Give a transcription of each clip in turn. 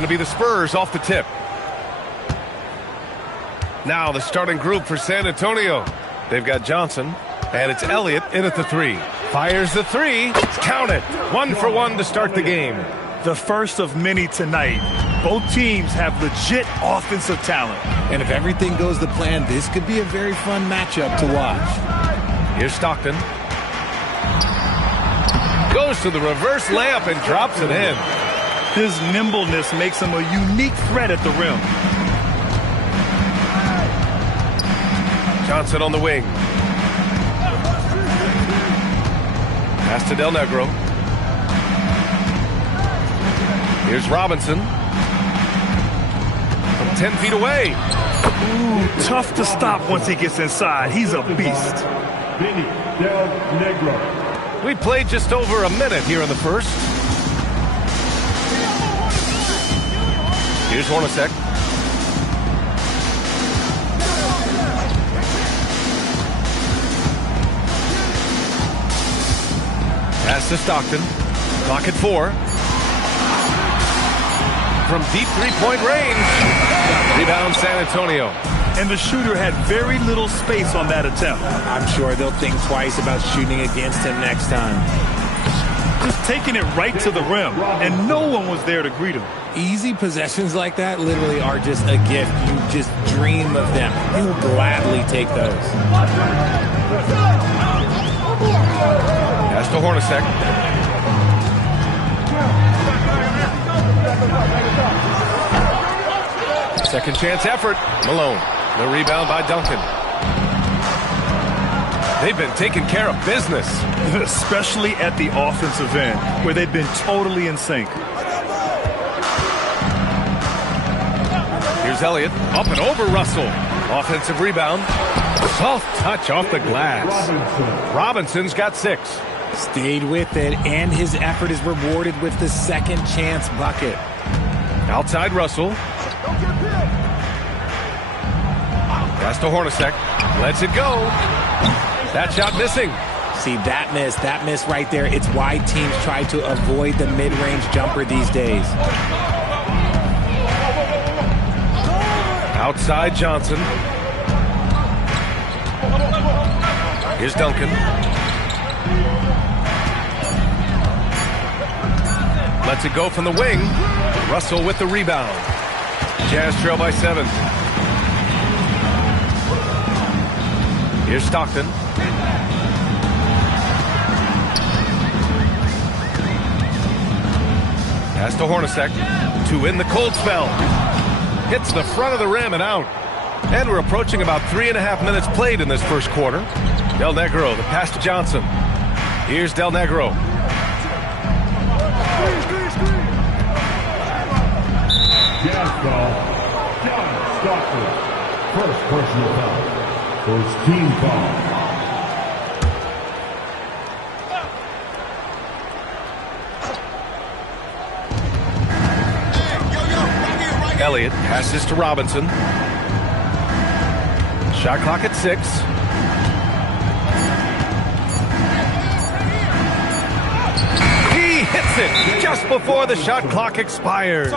going to be the Spurs off the tip. Now the starting group for San Antonio. They've got Johnson, and it's Elliott in at the 3. Fires the 3. Count it. 1 for 1 to start the game. The first of many tonight. Both teams have legit offensive talent. And if everything goes to plan, this could be a very fun matchup to watch. Here's Stockton. Goes to the reverse layup and drops it in. His nimbleness makes him a unique threat at the rim. Johnson on the wing. Pass to Del Negro. Here's Robinson. From 10 feet away. Ooh, tough to stop once he gets inside. He's a beast. Del Negro. We played just over a minute here in the first. Here's Hornacek. Pass to Stockton. Clock at 4. From deep three-point range. Rebound San Antonio. And the shooter had very little space on that attempt. I'm sure they'll think twice about shooting against him next time. Just taking it right to the rim, and no one was there to greet him. Easy possessions like that literally are just a gift. You just dream of them. He'll gladly take those. Pass to Hornacek. Second chance effort. Malone. The rebound by Duncan. They've been taking care of business. Especially at the offensive end, where they've been totally in sync. Here's Elliott. Up and over Russell. Offensive rebound. Soft touch off the glass. Robinson's got 6. Stayed with it, and his effort is rewarded with the second chance bucket. Outside Russell. Pass to Hornacek. Lets it go. That shot missing. See, that miss right there. It's why teams try to avoid the mid-range jumper these days. Outside Johnson. Here's Duncan. Lets it go from the wing. Russell with the rebound. Jazz trail by 7. Here's Stockton. Pass to Hornacek. To win the cold spell. Hits the front of the rim and out. And we're approaching about 3.5 minutes played in this first quarter. Del Negro, the pass to Johnson. Here's Del Negro. Jazz foul. John Stockton. First personal foul. First team foul. Elliott passes to Robinson. Shot clock at 6. He hits it just before the shot clock expires.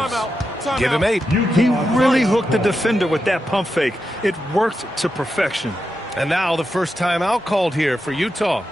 Give him 8. He really hooked the defender with that pump fake. It worked to perfection. And now the first timeout called here for Utah.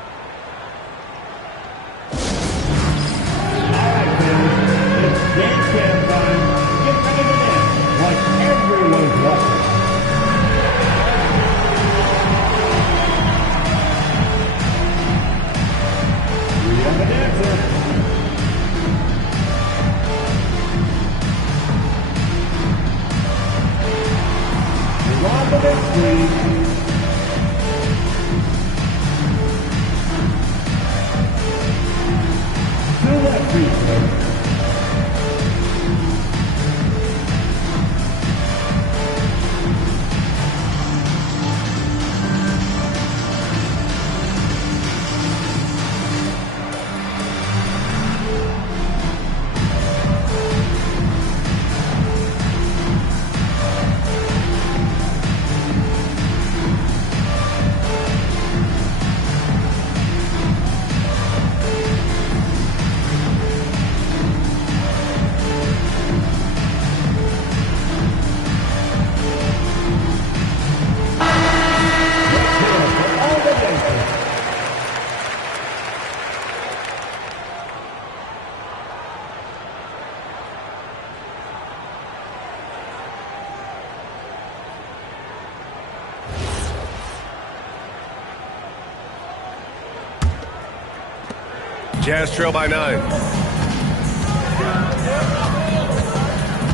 Jazz trail by 9.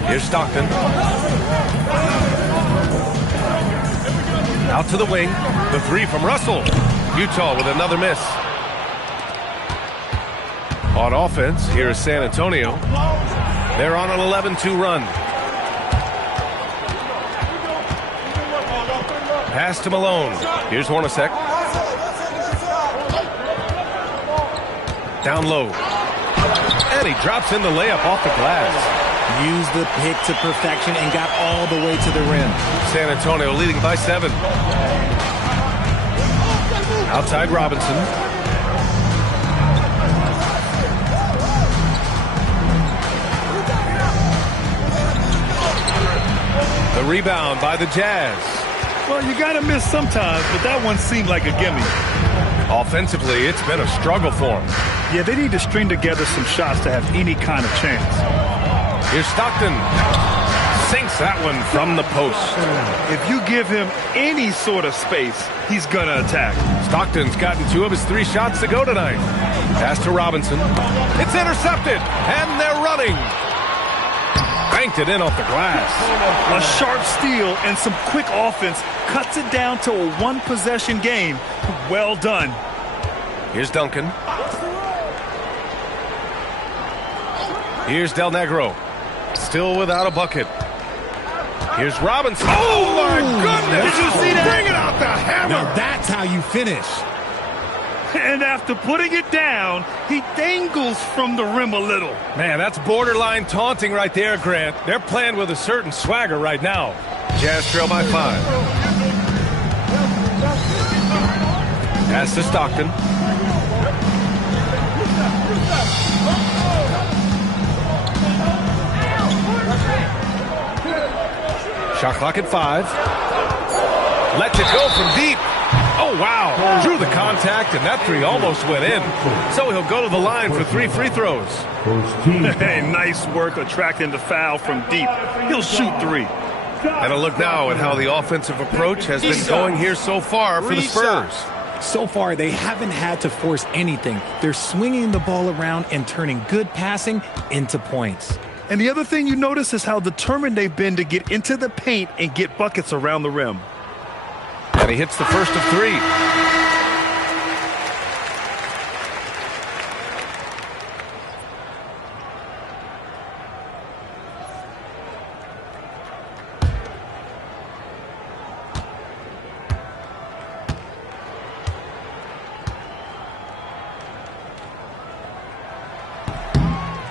Here's Stockton. Out to the wing. The three from Russell. Utah with another miss. On offense, here is San Antonio. They're on an 11-2 run. Pass to Malone. Here's Hornacek. Down low. And he drops in the layup off the glass. Used the pick to perfection and got all the way to the rim. San Antonio leading by 7. Outside Robinson. The rebound by the Jazz. Well, you got to miss sometimes, but that one seemed like a gimme. Offensively, it's been a struggle for them. Yeah, they need to string together some shots to have any kind of chance. Here's Stockton. Sinks that one from the post. If you give him any sort of space, he's going to attack. Stockton's gotten 2 of his 3 shots to go tonight. Pass to Robinson. It's intercepted, and they're running. Banked it in off the glass. A sharp steal and some quick offense cuts it down to a one-possession game. Well done. Here's Duncan. Here's Del Negro. Still without a bucket. Here's Robinson. Oh, my goodness. Did you see that? Bring it out the hammer. Now that's how you finish. And after putting it down, he dangles from the rim a little. Man, that's borderline taunting right there, Grant. They're playing with a certain swagger right now. Jazz trail by 5. Pass to Stockton. Shot clock at 5. Lets it go from deep. Oh, wow. Drew the contact, and that 3 almost went in. So he'll go to the line for 3 free throws. Hey, nice work attracting the foul from deep. He'll shoot 3. And a look now at how the offensive approach has been going here so far for the Spurs. So far, they haven't had to force anything. They're swinging the ball around and turning good passing into points. And the other thing you notice is how determined they've been to get into the paint and get buckets around the rim. And he hits the first of 3.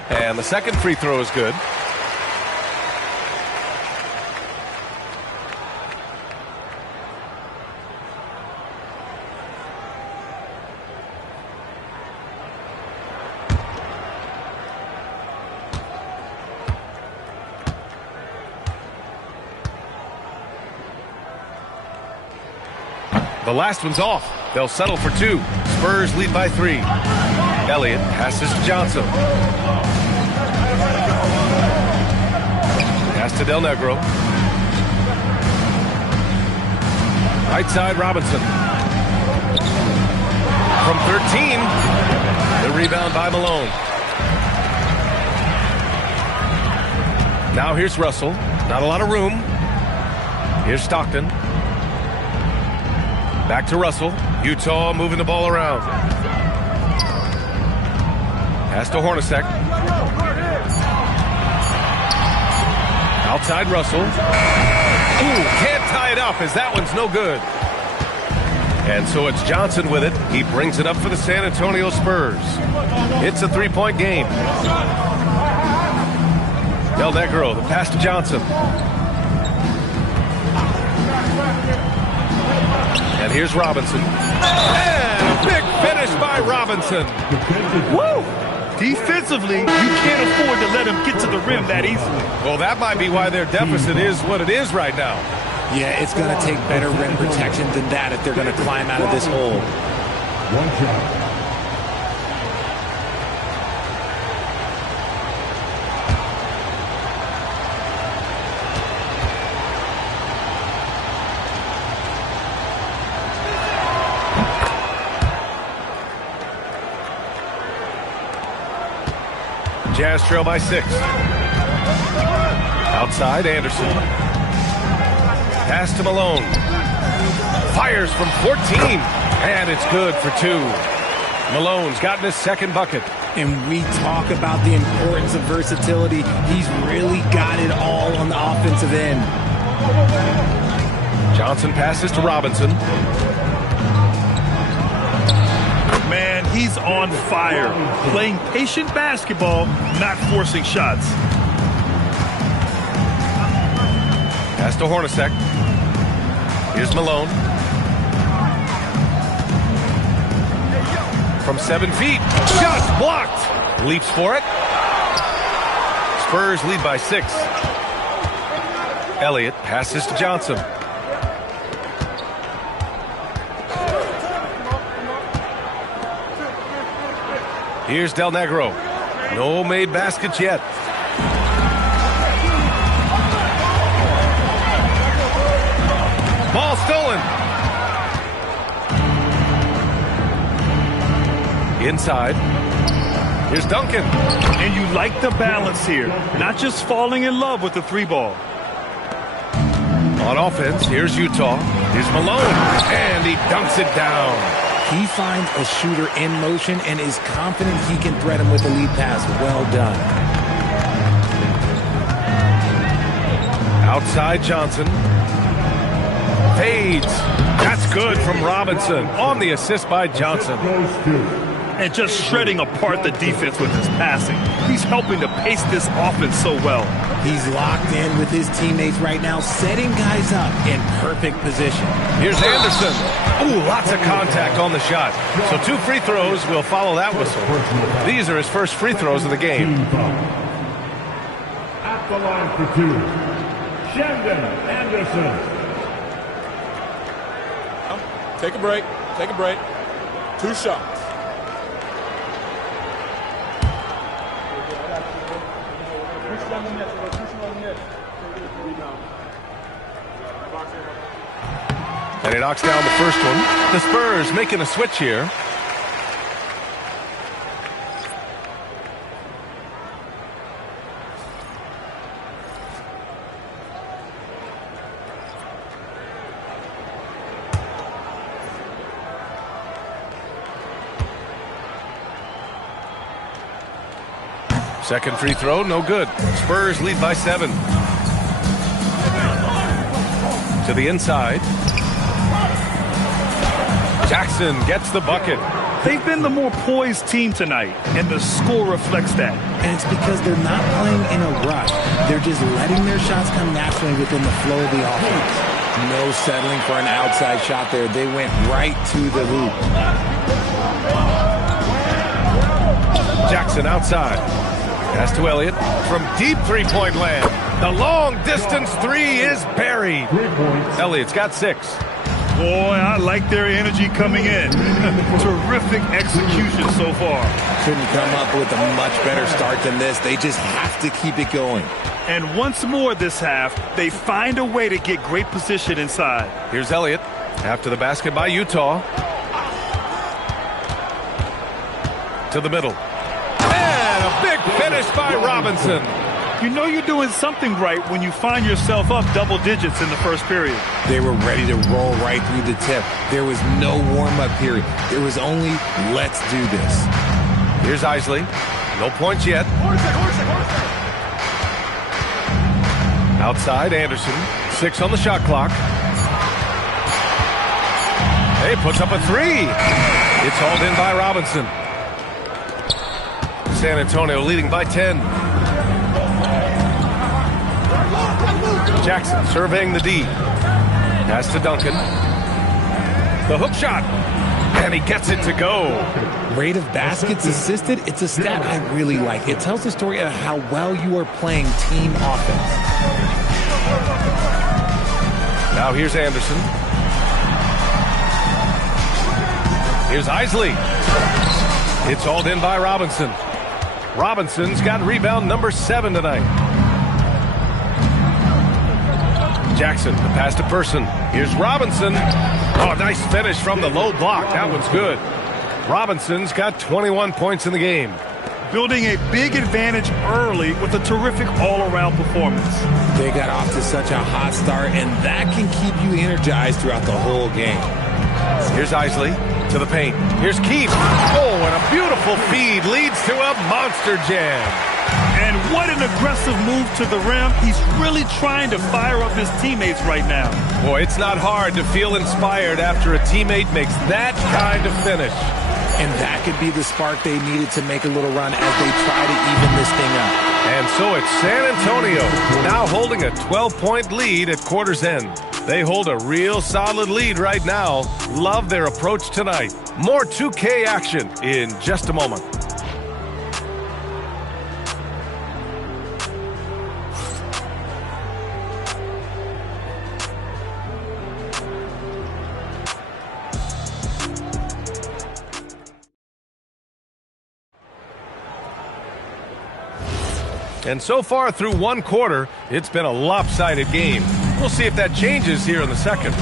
And the second free throw is good. The last one's off. They'll settle for 2. Spurs lead by 3. Elliott passes to Johnson. Pass to Del Negro. Right side, Robinson. From 13. The rebound by Malone. Now here's Russell. Not a lot of room. Here's Stockton. Back to Russell. Utah moving the ball around. Pass to Hornacek. Outside Russell. Ooh, can't tie it up as that one's no good. And so it's Johnson with it. He brings it up for the San Antonio Spurs. It's a 3-point game. Del Negro, the pass to Johnson. And here's Robinson. And a big finish by Robinson. Woo! Defensively, you can't afford to let him get to the rim that easily. Well, that might be why their deficit is what it is right now. Yeah, it's going to take better rim protection than that if they're going to climb out of this hole. One shot. Jazz trail by 6. Outside, Anderson. Pass to Malone. Fires from 14. And it's good for 2. Malone's gotten his second bucket. And we talk about the importance of versatility. He's really got it all on the offensive end. Johnson passes to Robinson. Man, he's on fire. Playing patient basketball, not forcing shots. Pass to Hornacek. Here's Malone. From 7 feet. Shot blocked. Leaps for it. Spurs lead by 6. Elliott passes to Johnson. Here's Del Negro. No made baskets yet. Ball stolen. Inside. Here's Duncan. And you like the balance here. Not just falling in love with the 3-ball. On offense, here's Utah. Here's Malone. And he dunks it down. He finds a shooter in motion and is confident he can threat him with a lead pass. Well done. Outside Johnson. Fades. That's good from Robinson. On the assist by Johnson. And just shredding apart the defense with his passing. He's helping to pace this offense so well. He's locked in with his teammates right now, setting guys up in perfect position. Here's Anderson. Ooh, lots of contact on the shot. So 2 free throws will follow that whistle. These are his first free throws of the game. At the line for 2, Shandon Anderson. Take a break. Take a break. 2 shots. And he knocks down the first one. The Spurs making a switch here. Second free throw, no good. Spurs lead by 7. To the inside. Jackson gets the bucket. They've been the more poised team tonight, and the score reflects that. And it's because they're not playing in a rush. They're just letting their shots come naturally within the flow of the offense. No settling for an outside shot there. They went right to the hoop. Jackson outside. Pass to Elliott from deep three-point land. The long-distance 3 is buried. Elliott's got 6. Boy, I like their energy coming in. Terrific execution so far. Couldn't come up with a much better start than this. They just have to keep it going. And once more this half, they find a way to get great position inside. Here's Elliott after the basket by Utah. To the middle. And a big finish by Robinson. You know you're doing something right when you find yourself up double digits in the first period. They were ready to roll right through the tip. There was no warm-up period. There was only, let's do this. Here's Isley. No points yet. Outside, Anderson. 6 on the shot clock. Hey, puts up a 3. It's hauled in by Robinson. San Antonio leading by 10. Jackson surveying the D. Pass to Duncan. The hook shot. And he gets it to go. Rate of baskets assisted, it's a stat I really like. It tells the story of how well you are playing team offense. Now here's Anderson. Here's Isley. It's hauled in by Robinson. Robinson's got rebound number 7 tonight. Jackson, the pass to Person. Here's Robinson. Oh, nice finish from the low block. That one's good. Robinson's got 21 points in the game. building a big advantage early with a terrific all-around performance. They got off to such a hot start, and that can keep you energized throughout the whole game. Here's Isley to the paint. Here's Keith. Oh, and a beautiful feed leads to a monster jam. And what an aggressive move to the rim. He's really trying to fire up his teammates right now. Boy, it's not hard to feel inspired after a teammate makes that kind of finish. And that could be the spark they needed to make a little run as they try to even this thing up. And so it's San Antonio now holding a 12-point lead at quarter's end. They hold a real solid lead right now. Love their approach tonight. More 2K action in just a moment. And so far through one quarter, it's been a lopsided game. We'll see if that changes here in the second.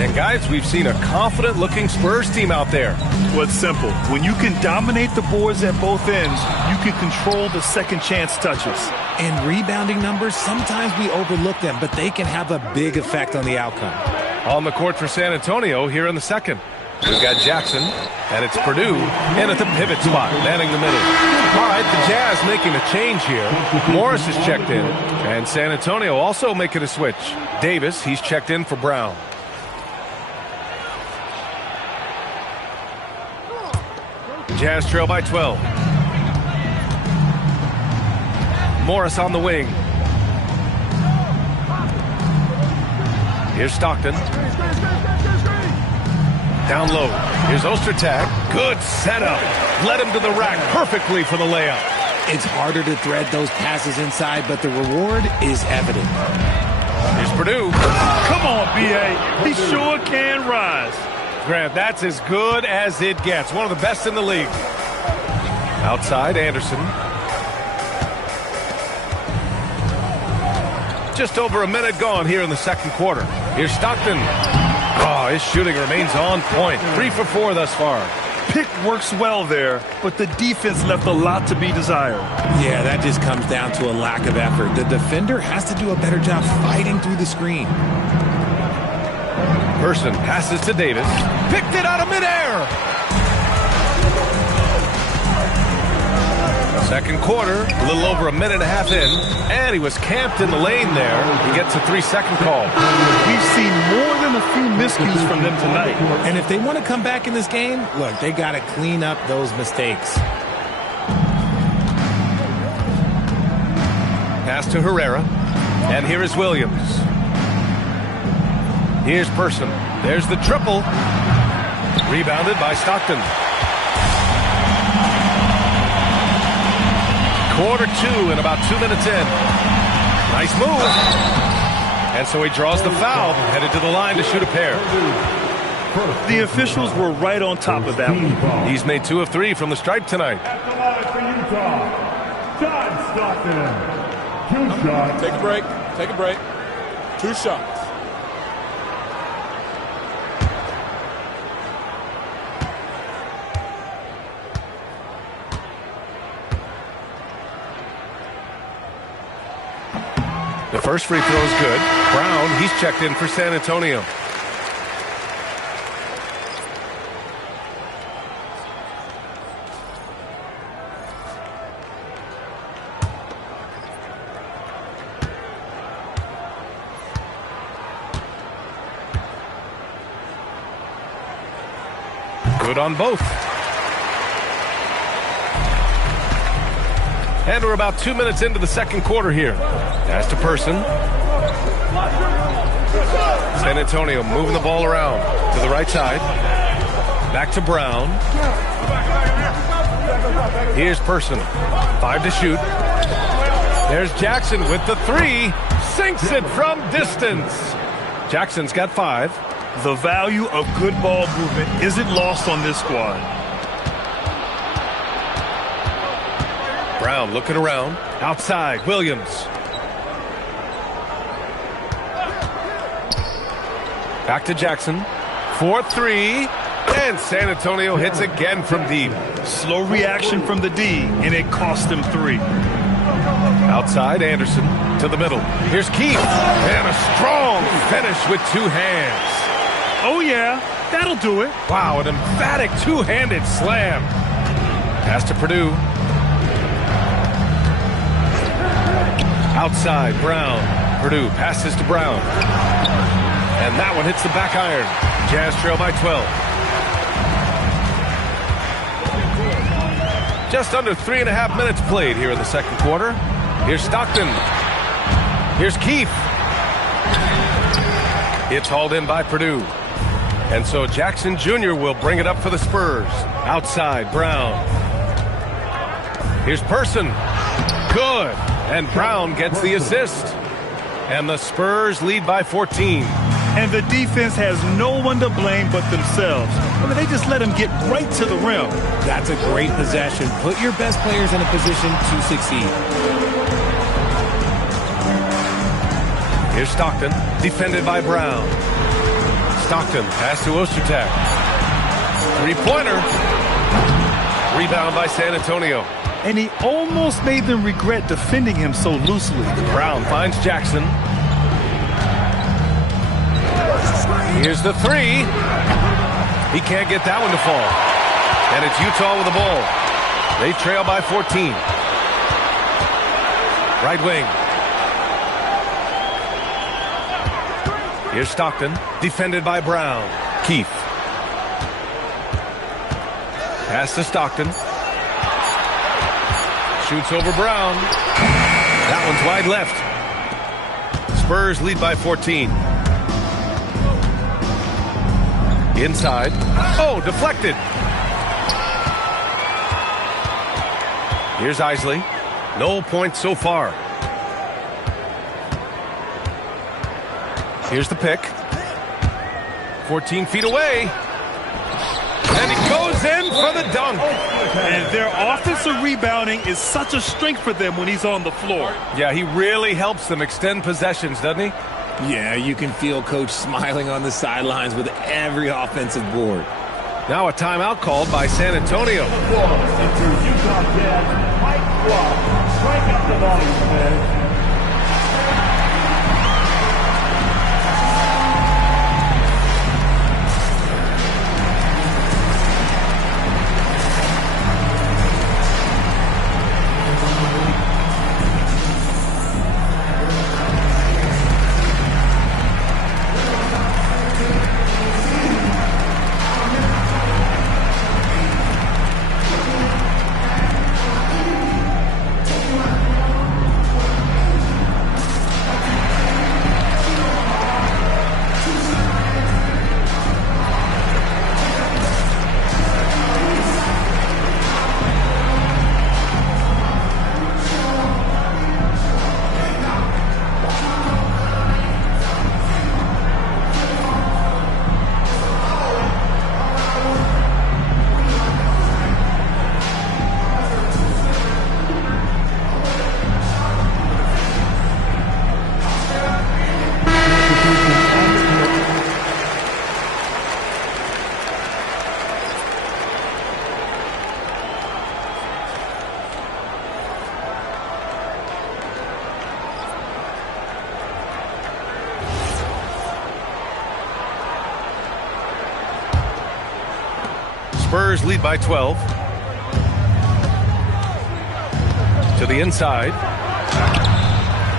And guys, we've seen a confident-looking Spurs team out there. Well, it's simple. When you can dominate the boards at both ends, you can control the second chance touches. And rebounding numbers, sometimes we overlook them, but they can have a big effect on the outcome. On the court for San Antonio here in the second. We've got Jackson, and it's Purdue in at the pivot spot, manning the middle. All right, the Jazz making a change here. Morris is checked in, and San Antonio also making a switch. Davis, he's checked in for Brown. Jazz trail by 12. Morris on the wing. Here's Stockton. Down low. Here's Ostertag. Good setup. Led him to the rack perfectly for the layup. It's harder to thread those passes inside, but the reward is evident. Here's Purdue. Come on, B.A. He sure can rise. Grant, that's as good as it gets. One of the best in the league. Outside, Anderson. Just over a minute gone here in the second quarter. Here's Stockton. Oh, his shooting remains on point. 3 for 4 thus far. Pick works well there, but the defense left a lot to be desired. Yeah, that just comes down to a lack of effort. The defender has to do a better job fighting through the screen. Person passes to Davis. Picked it out of midair. Second quarter, a little over a minute and a half in, and he was camped in the lane there. He gets a 3-second call. We've seen more than a few miscues from them tonight. And if they want to come back in this game, look, they got to clean up those mistakes. Pass to Herrera, and here is Williams. Here's Person. There's the triple. Rebounded by Stockton. Quarter 2 and about 2 minutes in. Nice move. And so he draws the foul, headed to the line to shoot a pair. The officials were right on top of that one. He's made 2 of 3 from the stripe tonight. At the line for Utah, John Stockton. 2 shots. Take a break. Take a break. 2 shots. The first free throw is good. Brown, he's checked in for San Antonio. Good on both. And we're about 2 minutes into the second quarter here. Pass to Person. San Antonio moving the ball around to the right side. Back to Brown. Here's Person. 5 to shoot. There's Jackson with the 3. Sinks it from distance. Jackson's got 5. The value of good ball movement isn't lost on this squad. Brown looking around. Outside, Williams. Back to Jackson. 4-3. And San Antonio hits again from deep. Slow reaction from the D, and it cost them 3. Outside, Anderson to the middle. Here's Keith. And a strong finish with 2 hands. Oh, yeah, that'll do it. Wow, an emphatic two-handed slam. Pass to Purdue. Outside, Brown. Purdue passes to Brown. And that one hits the back iron. Jazz trail by 12. Just under 3.5 minutes played here in the second quarter. Here's Stockton. Here's Keith. It's hauled in by Purdue. And so Jackson Jr. will bring it up for the Spurs. Outside, Brown. Here's Person. Good. And Brown gets the assist. And the Spurs lead by 14. And the defense has no one to blame but themselves. I mean, they just let them get right to the rim. That's a great possession. Put your best players in a position to succeed. Here's Stockton, defended by Brown. Stockton, pass to Ostertag. Three-pointer. Rebound by San Antonio. And he almost made them regret defending him so loosely. Brown finds Jackson. Here's the 3. He can't get that one to fall. And it's Utah with the ball. They trail by 14. Right wing. Here's Stockton, defended by Brown. Keith. Pass to Stockton. Shoots over Brown. That one's wide left. Spurs lead by 14. Inside. Oh, deflected. Here's Isley. No points so far. Here's the pick. 14 feet away. And he goes in for the dunk. And their offensive rebounding is such a strength for them when he's on the floor. Yeah, he really helps them extend possessions, doesn't he? Yeah, you can feel Coach smiling on the sidelines with every offensive board. Now a timeout called by San Antonio. Into Utah Jazz, Mike Block. Strike up the volume, man. Spurs lead by 12. To the inside.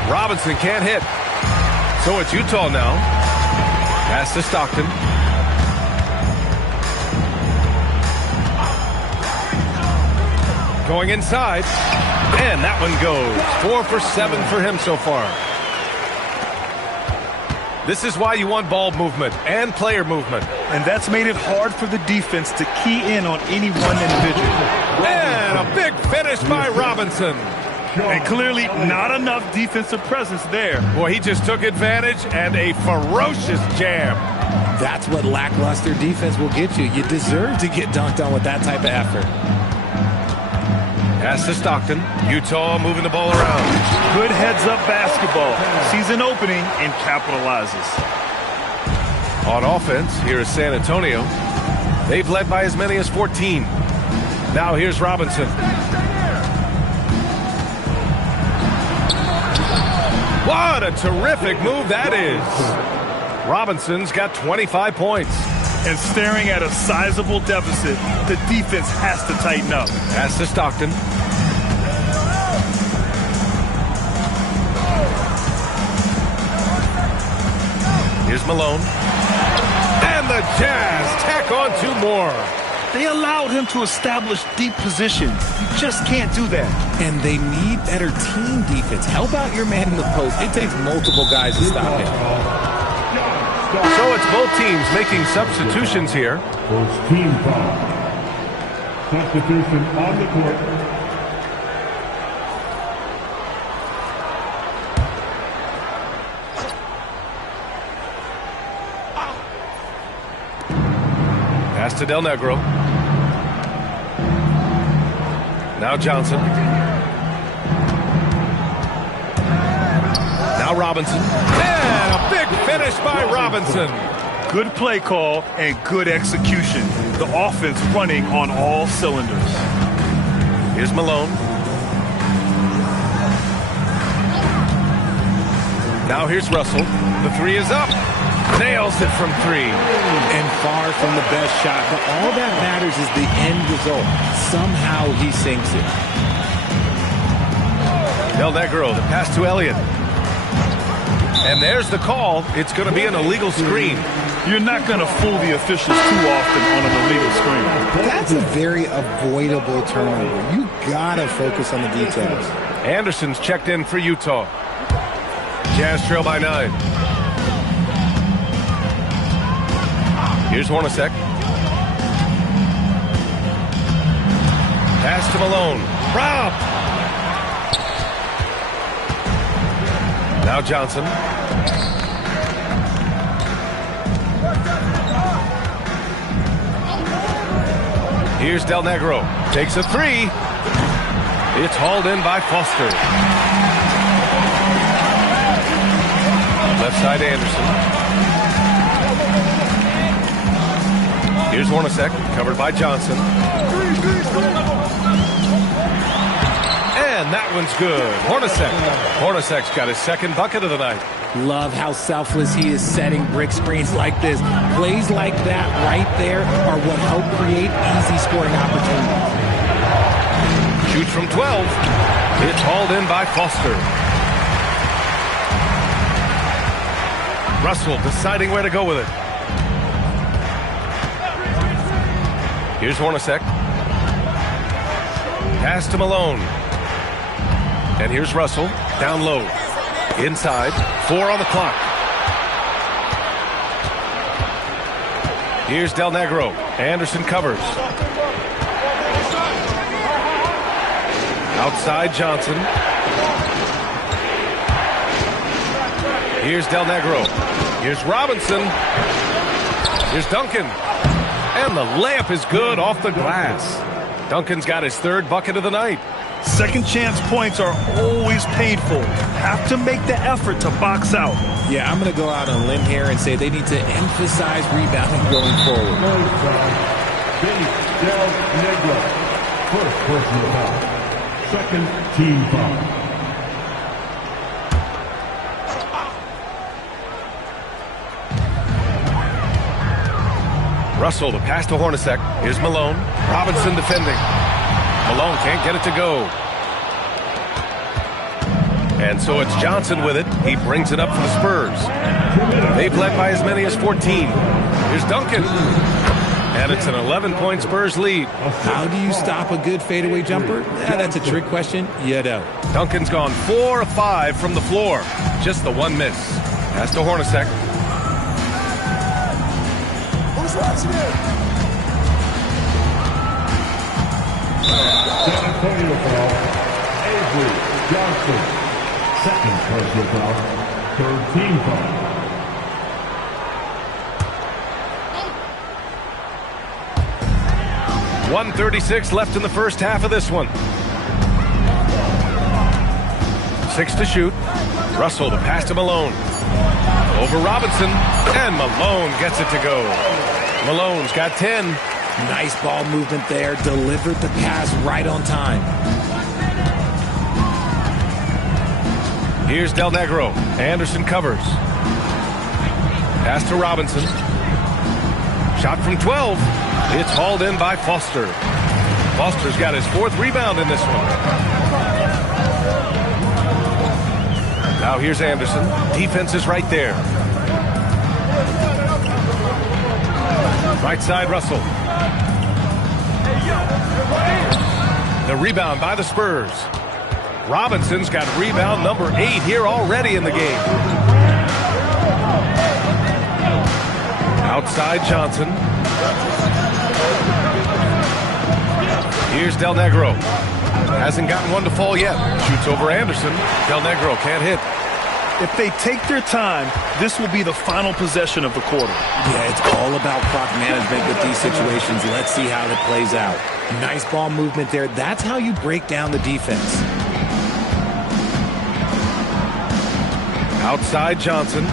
Robinson can't hit. So it's Utah now. Pass to Stockton. Going inside. And that one goes. 4 for 7 for him so far. This is why you want ball movement and player movement. And that's made it hard for the defense to key in on any one individual. And a big finish by Robinson. And clearly not enough defensive presence there. Boy, he just took advantage and a ferocious jam. That's what lackluster defense will get you. You deserve to get dunked on with that type of effort. Pass to Stockton. Utah moving the ball around. Good heads-up basketball. Sees an opening and capitalizes. On offense, here is San Antonio. They've led by as many as 14. Now here's Robinson. What a terrific move that is. Robinson's got 25 points. And staring at a sizable deficit, the defense has to tighten up. Pass to Stockton. Here's Malone. And the Jazz tack on 2 more. They allowed him to establish deep positions. You just can't do that. And they need better team defense. Help out your man in the post. It takes multiple guys to stop him. So it's both teams making substitutions here. First team foul. Substitution on the court. Pass to Del Negro. Now Johnson. Now Robinson. And a big finish by Robinson. Good play call and good execution. The offense running on all cylinders. Here's Malone. Now here's Russell. The 3 is up. Nails it from 3. And far from the best shot, but all that matters is the end result. Somehow he sinks it. Del Negro, the pass to Elliott. And there's the call. It's going to be an illegal screen. You're not going to fool the officials too often on an illegal screen. That's a very avoidable turnover. You got to focus on the details. Anderson's checked in for Utah. Jazz trail by 9. Here's Hornacek. Pass to Malone. Rob. Now Johnson. Here's Del Negro. Takes a 3. It's hauled in by Foster. Left side Anderson. Here's Hornacek, covered by Johnson. And that one's good. Hornacek's got his second bucket of the night. Love how selfless he is setting brick screens like this. Plays like that right there are what help create easy scoring opportunities. Shoots from 12. It's hauled in by Foster. Russell deciding where to go with it. Here's Hornacek. Pass to Malone. And here's Russell. Down low. Inside. 4 on the clock. Here's Del Negro. Anderson covers. Outside Johnson. Here's Del Negro. Here's Robinson. Here's Duncan. And the layup is good off the glass. Duncan's got his 3rd bucket of the night. Second chance points are always painful. Have to make the effort to box out. Yeah, I'm going to go out on a limb here and say they need to emphasize rebounding going forward. Del Negro. First personal foul. Second team foul. Russell, the pass to Hornacek. Here's Malone. Robinson defending. Malone can't get it to go. And so it's Johnson with it. He brings it up for the Spurs. They've led by as many as 14. Here's Duncan. And it's an 11-point Spurs lead. How do you stop a good fadeaway jumper? Yeah, that's a trick question. You know. Duncan's gone 4 of 5 from the floor. Just the 1 miss. Pass to Hornacek. Who's watching it? San Antonio foul. Avery Johnson. Second personal foul. 3rd team foul. .136 left in the first half of this one. 6 to shoot. Russell, the pass to Malone. Over Robinson, and Malone gets it to go. Malone's got 10. Nice ball movement there. Delivered the pass right on time. Here's Del Negro. Anderson covers. Pass to Robinson. Shot from 12. It's hauled in by Foster. Foster's got his 4th rebound in this one. Now here's Anderson. Defense is right there. Right side, Russell. The rebound by the Spurs. Robinson's got rebound number 8 here already in the game. Outside Johnson. Here's Del Negro. Hasn't gotten one to fall yet. Shoots over Anderson. Del Negro can't hit. If they take their time, this will be the final possession of the quarter. Yeah, it's all about clock management with these situations. Let's see how it plays out. Nice ball movement there. That's how you break down the defense. Outside Johnson.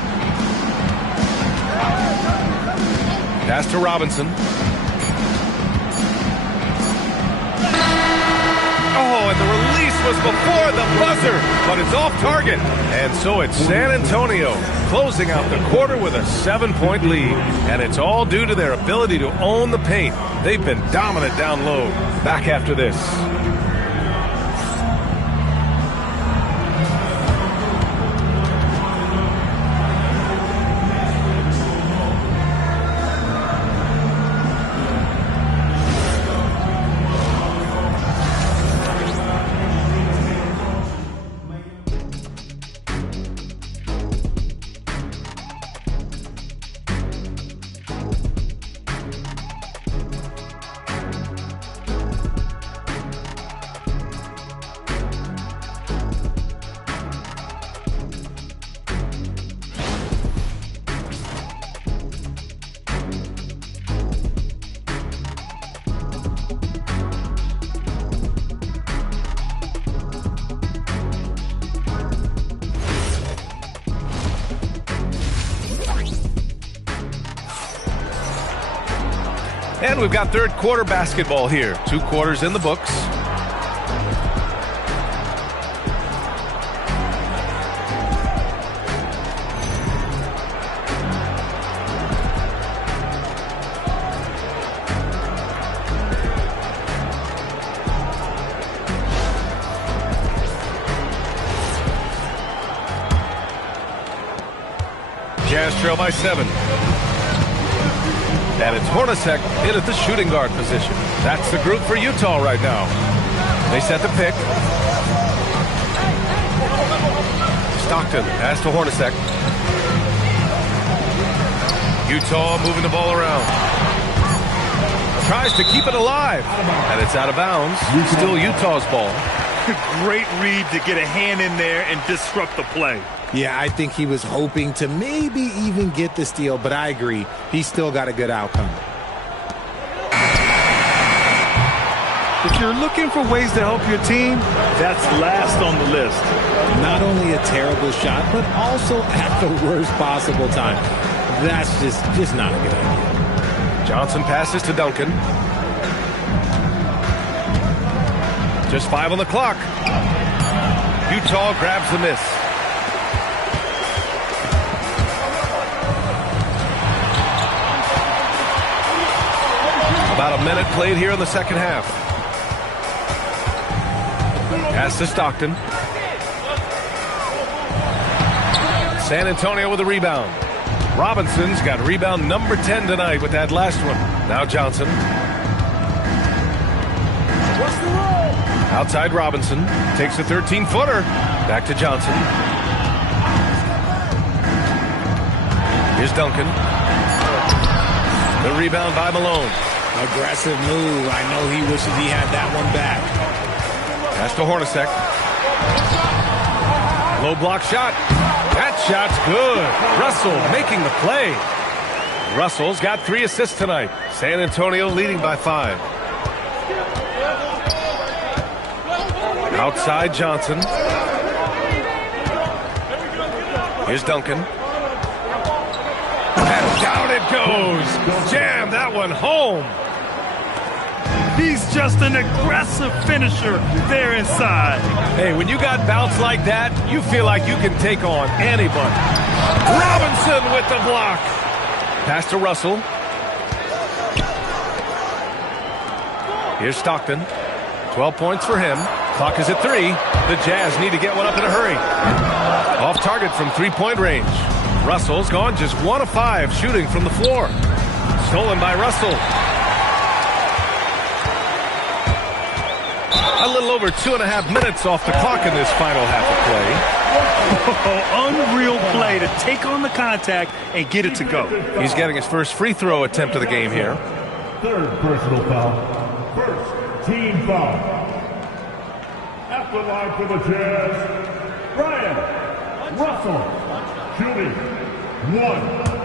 Pass to Robinson. Oh, and the release was before the buzzer, but it's off target. And so it's San Antonio closing out the quarter with a 7-point lead. And it's all due to their ability to own the paint. They've been dominant down low. Back after this. And we've got third quarter basketball here. 2 quarters in the books. Jazz trail by 7. And it's Hornacek in at the shooting guard position. That's the group for Utah right now. They set the pick. Stockton pass to Hornacek. Utah moving the ball around. Tries to keep it alive. And it's out of bounds. Still Utah's ball. Great read to get a hand in there and disrupt the play. Yeah, I think he was hoping to maybe even get the steal, but I agree. He still got a good outcome. If you're looking for ways to help your team, that's last on the list. Not only a terrible shot, but also at the worst possible time. That's just not a good idea. Johnson passes to Duncan. Just 5 on the clock. Utah grabs the miss. About a minute played here in the second half. Pass to Stockton. San Antonio with a rebound. Robinson's got rebound number 10 tonight with that last one. Now Johnson. Outside Robinson. Takes a 13-footer. Back to Johnson. Here's Duncan. The rebound by Malone. Aggressive move. I know he wishes he had that one back. Pass to Hornacek. Low block shot. That shot's good. Russell making the play. Russell's got 3 assists tonight. San Antonio leading by 5. Outside Johnson. Here's Duncan. And down it goes. Jam that one home. He's just an aggressive finisher there inside. Hey, when you got bounce like that, you feel like you can take on anybody. Robinson with the block. Pass to Russell. Here's Stockton. 12 points for him. Clock is at 3. The Jazz need to get one up in a hurry. Off target from three-point range. Russell's gone just 1 of 5 shooting from the floor. Stolen by Russell. A little over 2.5 minutes off the clock in this final half of play. Oh, unreal play to take on the contact and get it to go. He's getting his first free throw attempt of the game here. Third personal foul. First team foul. At the line for the Jazz, Brian Russell, shooting 1.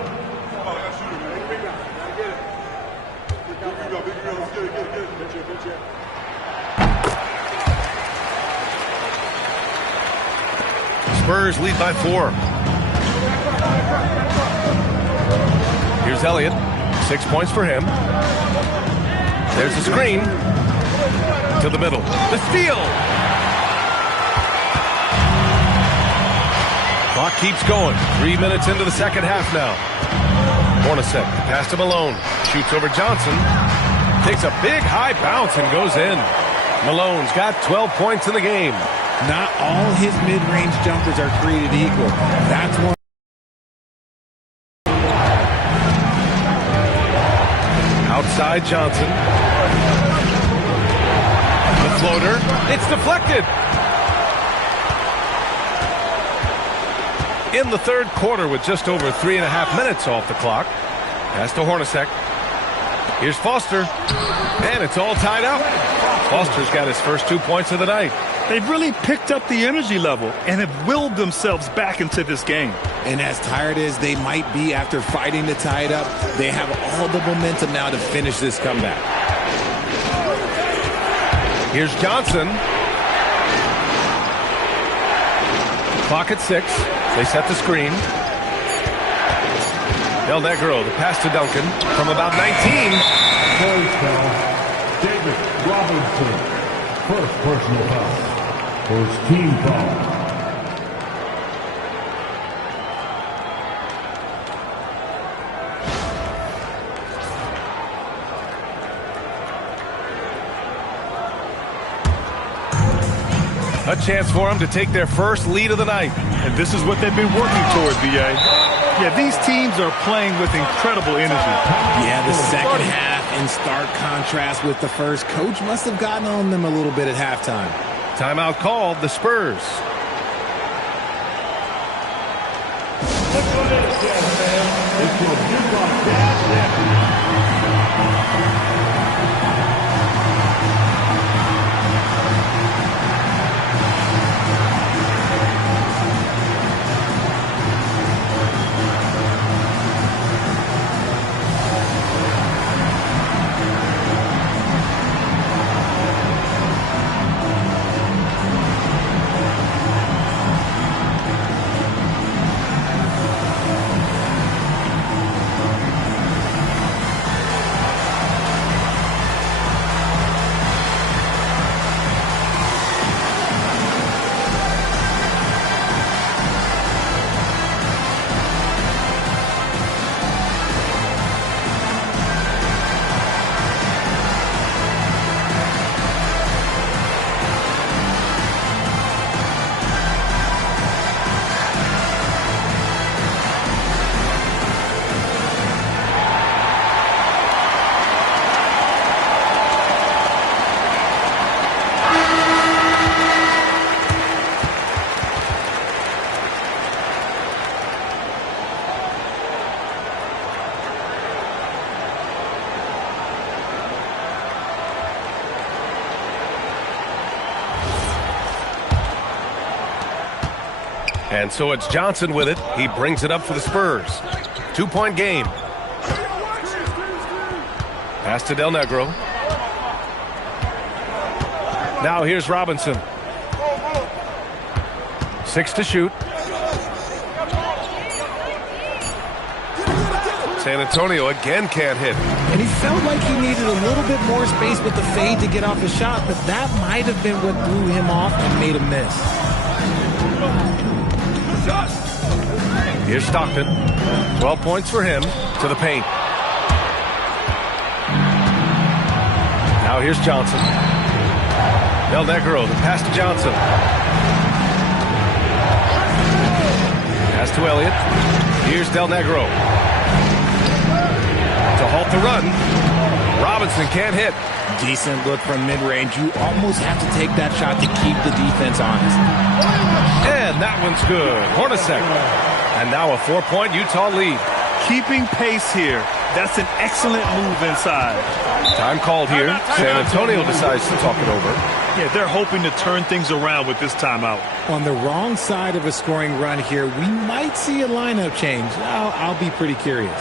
Spurs lead by 4. Here's Elliott. 6 points for him. There's the screen. To the middle. The steal. Clock keeps going. 3 minutes into the second half now. Hornacek pass to Malone. Shoots over Johnson. Takes a big high bounce and goes in. Malone's got 12 points in the game. Not all his mid-range jumpers are created equal. That's one. Outside Johnson. The floater. It's deflected. In the third quarter with just over 3.5 minutes off the clock. Pass to Hornacek. Here's Foster. And it's all tied up. Foster's got his first 2 points of the night. They've really picked up the energy level and have willed themselves back into this game. And as tired as they might be after fighting to tie it up, they have all the momentum now to finish this comeback. Here's Johnson. Clock at 6. They set the screen. Del Negro, the pass to Duncan from about 19. First foul, David Robinson. First personal foul. First team foul. A chance for them to take their first lead of the night. And this is what they've been working toward, B.A. Yeah, these teams are playing with incredible energy. Yeah, the second half in stark contrast with the first. Coach must have gotten on them a little bit at halftime. Timeout called, the Spurs. It's your Utah Jazz. And so it's Johnson with it. He brings it up for the Spurs. 2-point game. Pass to Del Negro. Now here's Robinson. 6 to shoot. San Antonio again can't hit. And he felt like he needed a little bit more space with the fade to get off the shot, but that might have been what threw him off and made him miss. Here's Stockton. 12 points for him to the paint. Now here's Johnson. Del Negro, the pass to Johnson. Pass to Elliott. Here's Del Negro. To halt the run. Robinson can't hit. Decent look from mid-range. You almost have to take that shot to keep the defense honest. And that one's good. Hornacek. And now a 4-point Utah lead. Keeping pace here. That's an excellent move inside. Time called here. San Antonio decides to talk it over. Yeah, they're hoping to turn things around with this timeout. On the wrong side of a scoring run here, we might see a lineup change. I'll be pretty curious.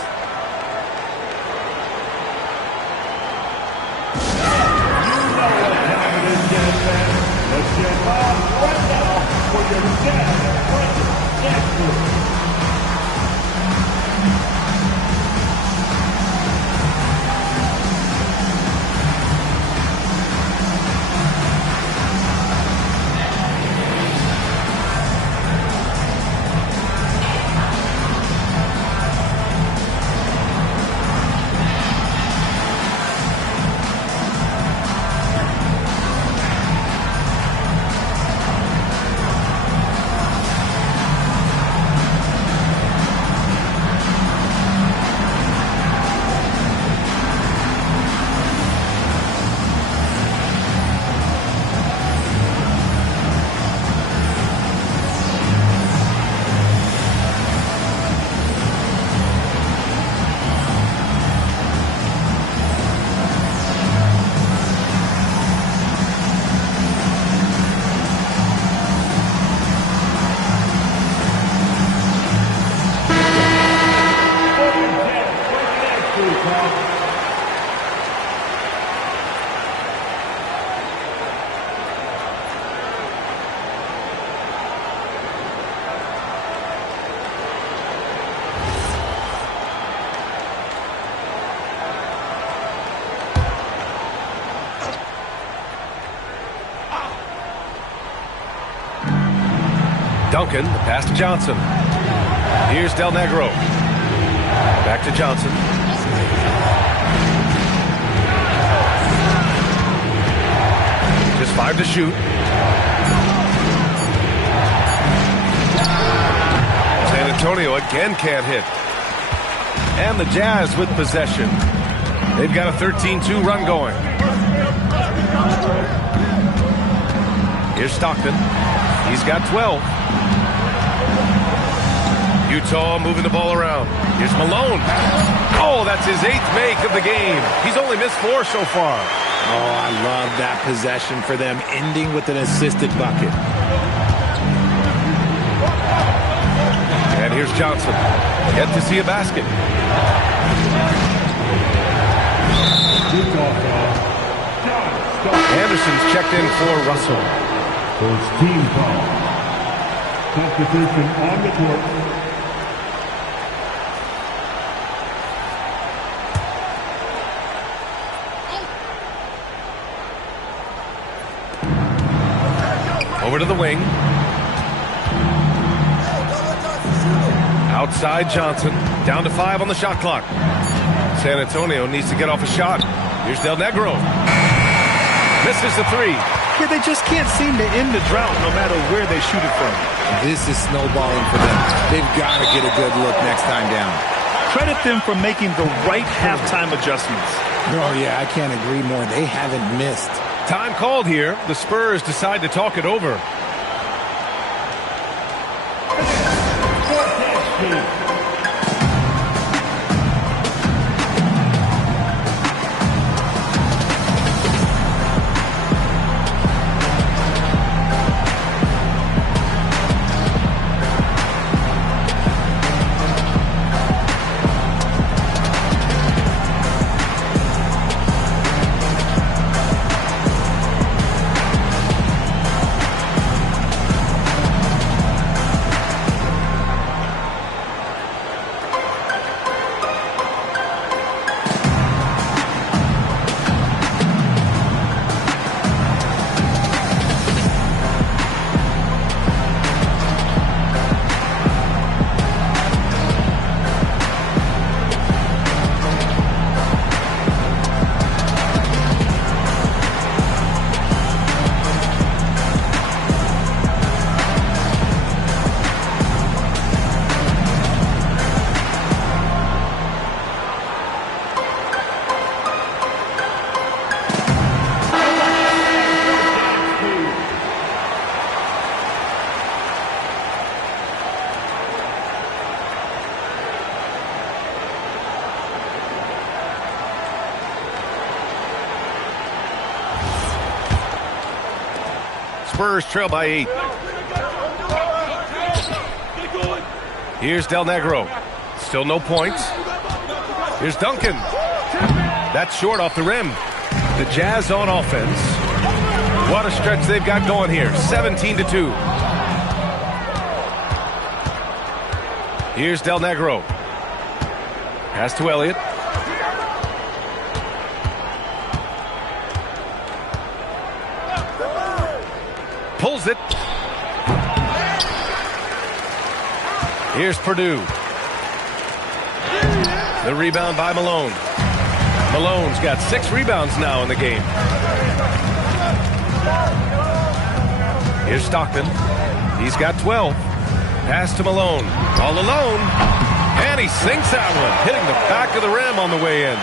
Duncan, the pass to Johnson. Here's Del Negro. Back to Johnson. Just 5 to shoot. San Antonio again can't hit. And the Jazz with possession. They've got a 13-2 run going. Here's Stockton. He's got 12. Utah moving the ball around. Here's Malone. Oh, that's his 8th make of the game. He's only missed 4 so far. Oh, I love that possession for them, ending with an assisted bucket. And here's Johnson. Yet to see a basket. Anderson's checked in for Russell. First team foul. Substitution on the court. Over to the wing. Outside Johnson. Down to 5 on the shot clock. San Antonio needs to get off a shot. Here's Del Negro. Misses the 3. Yeah, they just can't seem to end the drought no matter where they shoot it from. This is snowballing for them. They've got to get a good look next time down. Credit them for making the right halftime adjustments. Oh, yeah, I can't agree more. They haven't missed. Time called here. The Spurs decide to talk it over. Spurs trail by 8. Here's Del Negro. Still no points. Here's Duncan. That's short off the rim. The Jazz on offense. What a stretch they've got going here. 17-2. Here's Del Negro. Pass to Elliott. Pulls it. Here's Purdue. The rebound by Malone. Malone's got 6 rebounds now in the game. Here's Stockton. He's got 12. Pass to Malone. All alone. And he sinks that one, hitting the back of the rim on the way in.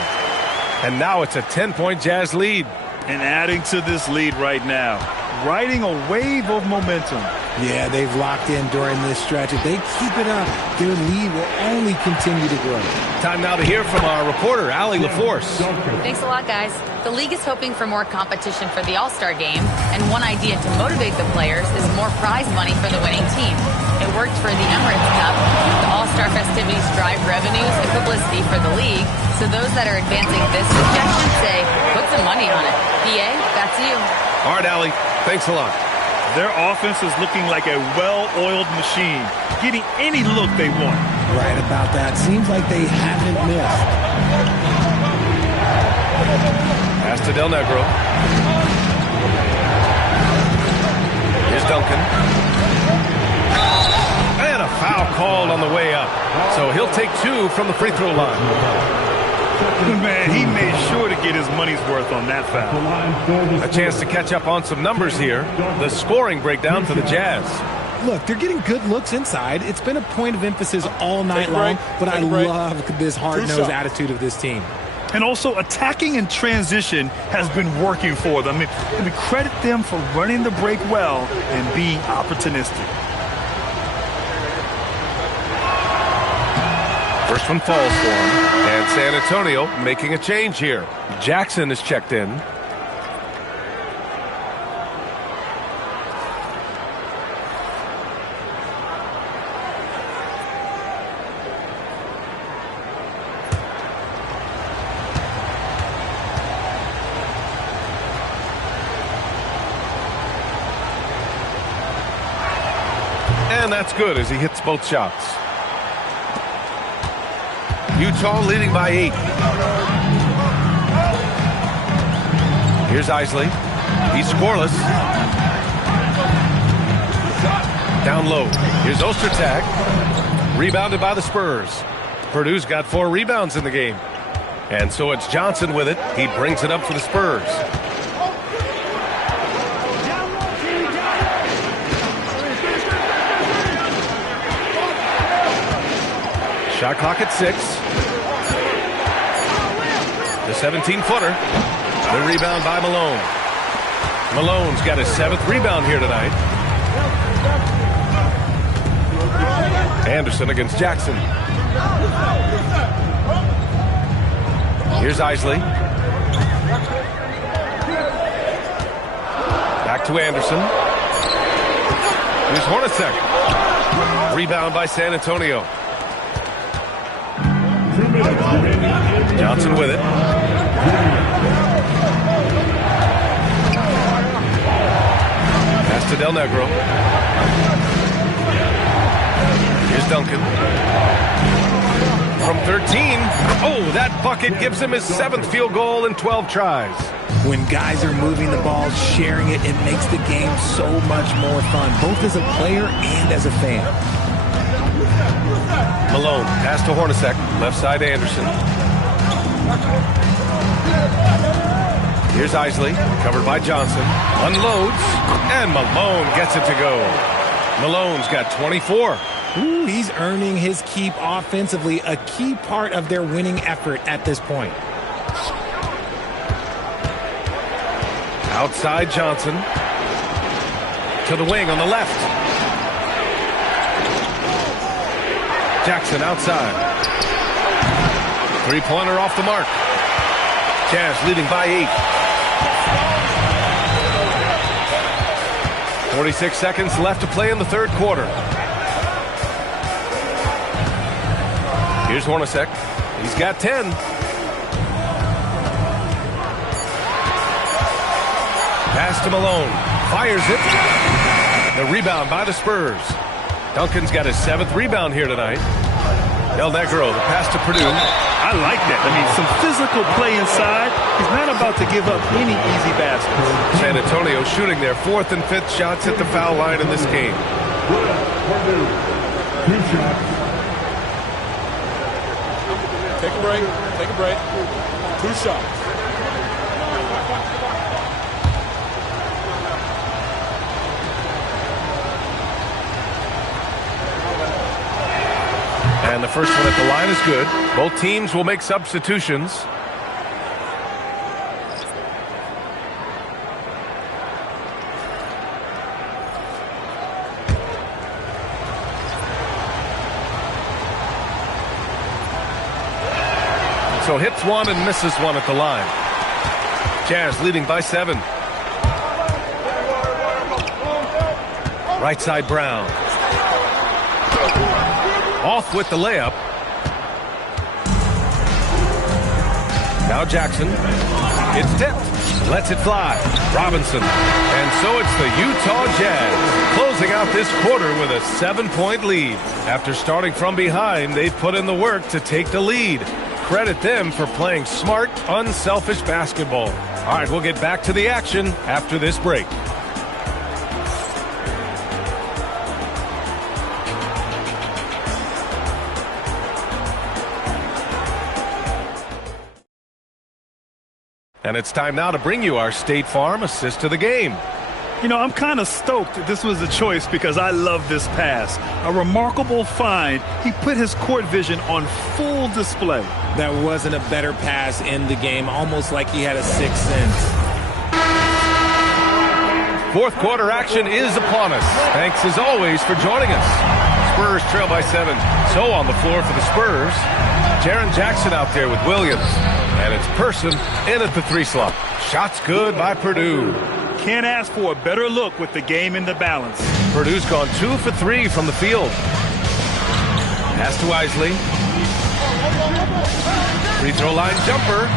And now it's a 10-point Jazz lead. And adding to this lead right now, riding a wave of momentum. Yeah, they've locked in during this stretch. If they keep it up, their lead will only continue to grow. Time now to hear from our reporter, Allie LaForce. Thanks a lot, guys. The league is hoping for more competition for the All-Star game, and one idea to motivate the players is more prize money for the winning team. It worked for the Emirates Cup. The All-Star festivities drive revenues and publicity for the league, so those that are advancing this suggestion say, put some money on it. BA, that's you. All right, Allie. Thanks a lot. Their offense is looking like a well-oiled machine, getting any look they want. Right about that. Seems like they haven't missed. Pass to Del Negro. Here's Duncan. And a foul called on the way up. So he'll take 2 from the free throw line. Man, he made sure to get his money's worth on that foul. A chance to catch up on some numbers here. The scoring breakdown for the Jazz. Look, they're getting good looks inside. It's been a point of emphasis all night long, but I love this hard-nosed attitude of this team. And also, attacking in transition has been working for them. I mean, credit them for running the break well and being opportunistic. First one falls for him. And San Antonio making a change here. Jackson is checked in. And that's good as he hits both shots. Utah leading by 8. Here's Isley. He's scoreless. Down low. Here's Ostertag. Rebounded by the Spurs. Purdue's got 4 rebounds in the game. And so it's Johnson with it. He brings it up for the Spurs. Shot clock at 6. The 17-footer. The rebound by Malone. Malone's got his 7th rebound here tonight. Anderson against Jackson. Here's Isley. Back to Anderson. Here's Hornacek. Rebound by San Antonio. Johnson with it. Pass to Del Negro. Here's Duncan. From 13. Oh, that bucket gives him his 7th field goal in 12 tries. When guys are moving the ball, sharing it, it makes the game so much more fun, both as a player and as a fan. Malone, pass to Hornacek, left side Anderson. Here's Isley, covered by Johnson. Unloads, and Malone gets it to go. Malone's got 24. Ooh, he's earning his keep offensively, a key part of their winning effort at this point. Outside Johnson. To the wing on the left. Jackson outside. 3-pointer off the mark. Jazz leading by 8. 46 seconds left to play in the third quarter. Here's Hornacek. He's got 10. Pass to Malone. Fires it. The rebound by the Spurs. Duncan's got his 7th rebound here tonight. Del Negro, the pass to Purdue. I like that. I mean, some physical play inside. He's not about to give up any easy baskets. San Antonio shooting their 4th and 5th shots at the foul line in this game. Purdue, 2 shots. Take a break. Take a break. 2 shots. And the first one at the line is good. Both teams will make substitutions. So hits one and misses one at the line. Jazz leading by 7. Right side Brown. Off with the layup. Now Jackson. It's tipped. Lets it fly. Robinson. And so it's the Utah Jazz closing out this quarter with a 7-point lead. After starting from behind, they've put in the work to take the lead. Credit them for playing smart, unselfish basketball. All right, we'll get back to the action after this break. And it's time now to bring you our State Farm assist to the game. You know, I'm kind of stoked that this was a choice because I love this pass. A remarkable find. He put his court vision on full display. That wasn't a better pass in the game, almost like he had a 6th sense. Fourth quarter action is upon us. Thanks as always for joining us. Spurs trail by 7. So on the floor for the Spurs, Jaren Jackson out there with Williams. And it's Person in at the 3 slot. Shots good by Purdue. Can't ask for a better look with the game in the balance. Purdue's gone 2 for 3 from the field. Pass to Isley. Free throw line jumper.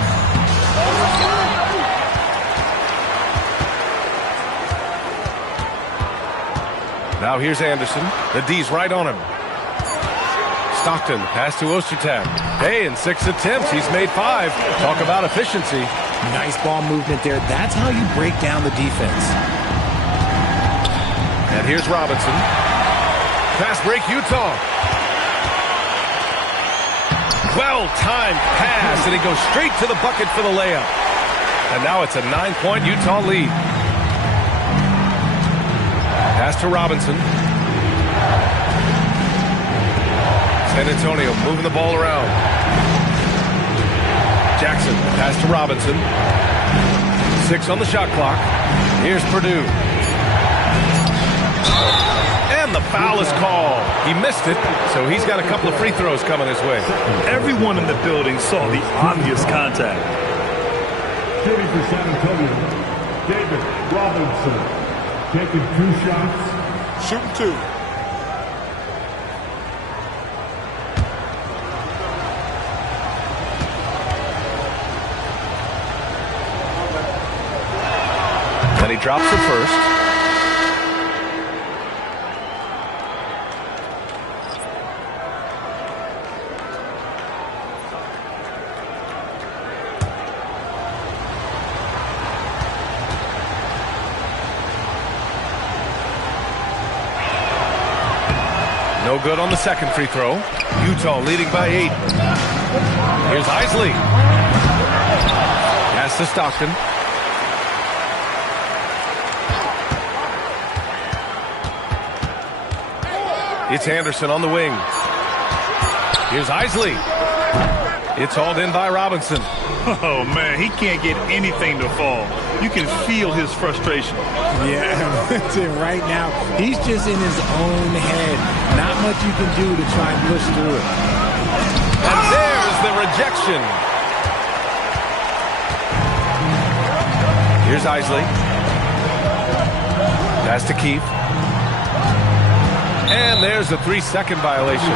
Now here's Anderson. The D's right on him. Stockton, pass to Ostertag. Hey, in 6 attempts, he's made 5. Talk about efficiency. Nice ball movement there. That's how you break down the defense. And here's Robinson. Fast break, Utah. Well-timed pass, and he goes straight to the bucket for the layup. And now it's a 9-point Utah lead. Pass to Robinson. San Antonio moving the ball around. Jackson, pass to Robinson. 6 on the shot clock. Here's Purdue. And the foul is called. He missed it, so he's got a couple of free throws coming his way. Everyone in the building saw the obvious contact. Shooting for San Antonio, David Robinson. Taking 2 shots. Shooting 2. Then he drops the first. No good on the second free throw. Utah leading by 8. Here's Isley. Pass to Stockton. It's Anderson on the wing. Here's Isley. It's hauled in by Robinson. Oh, man, he can't get anything to fall. You can feel his frustration. Yeah, right now, he's just in his own head. Not much you can do to try and push through it. And there's the rejection. Here's Isley. Pass to Keith. And there's a 3-second violation.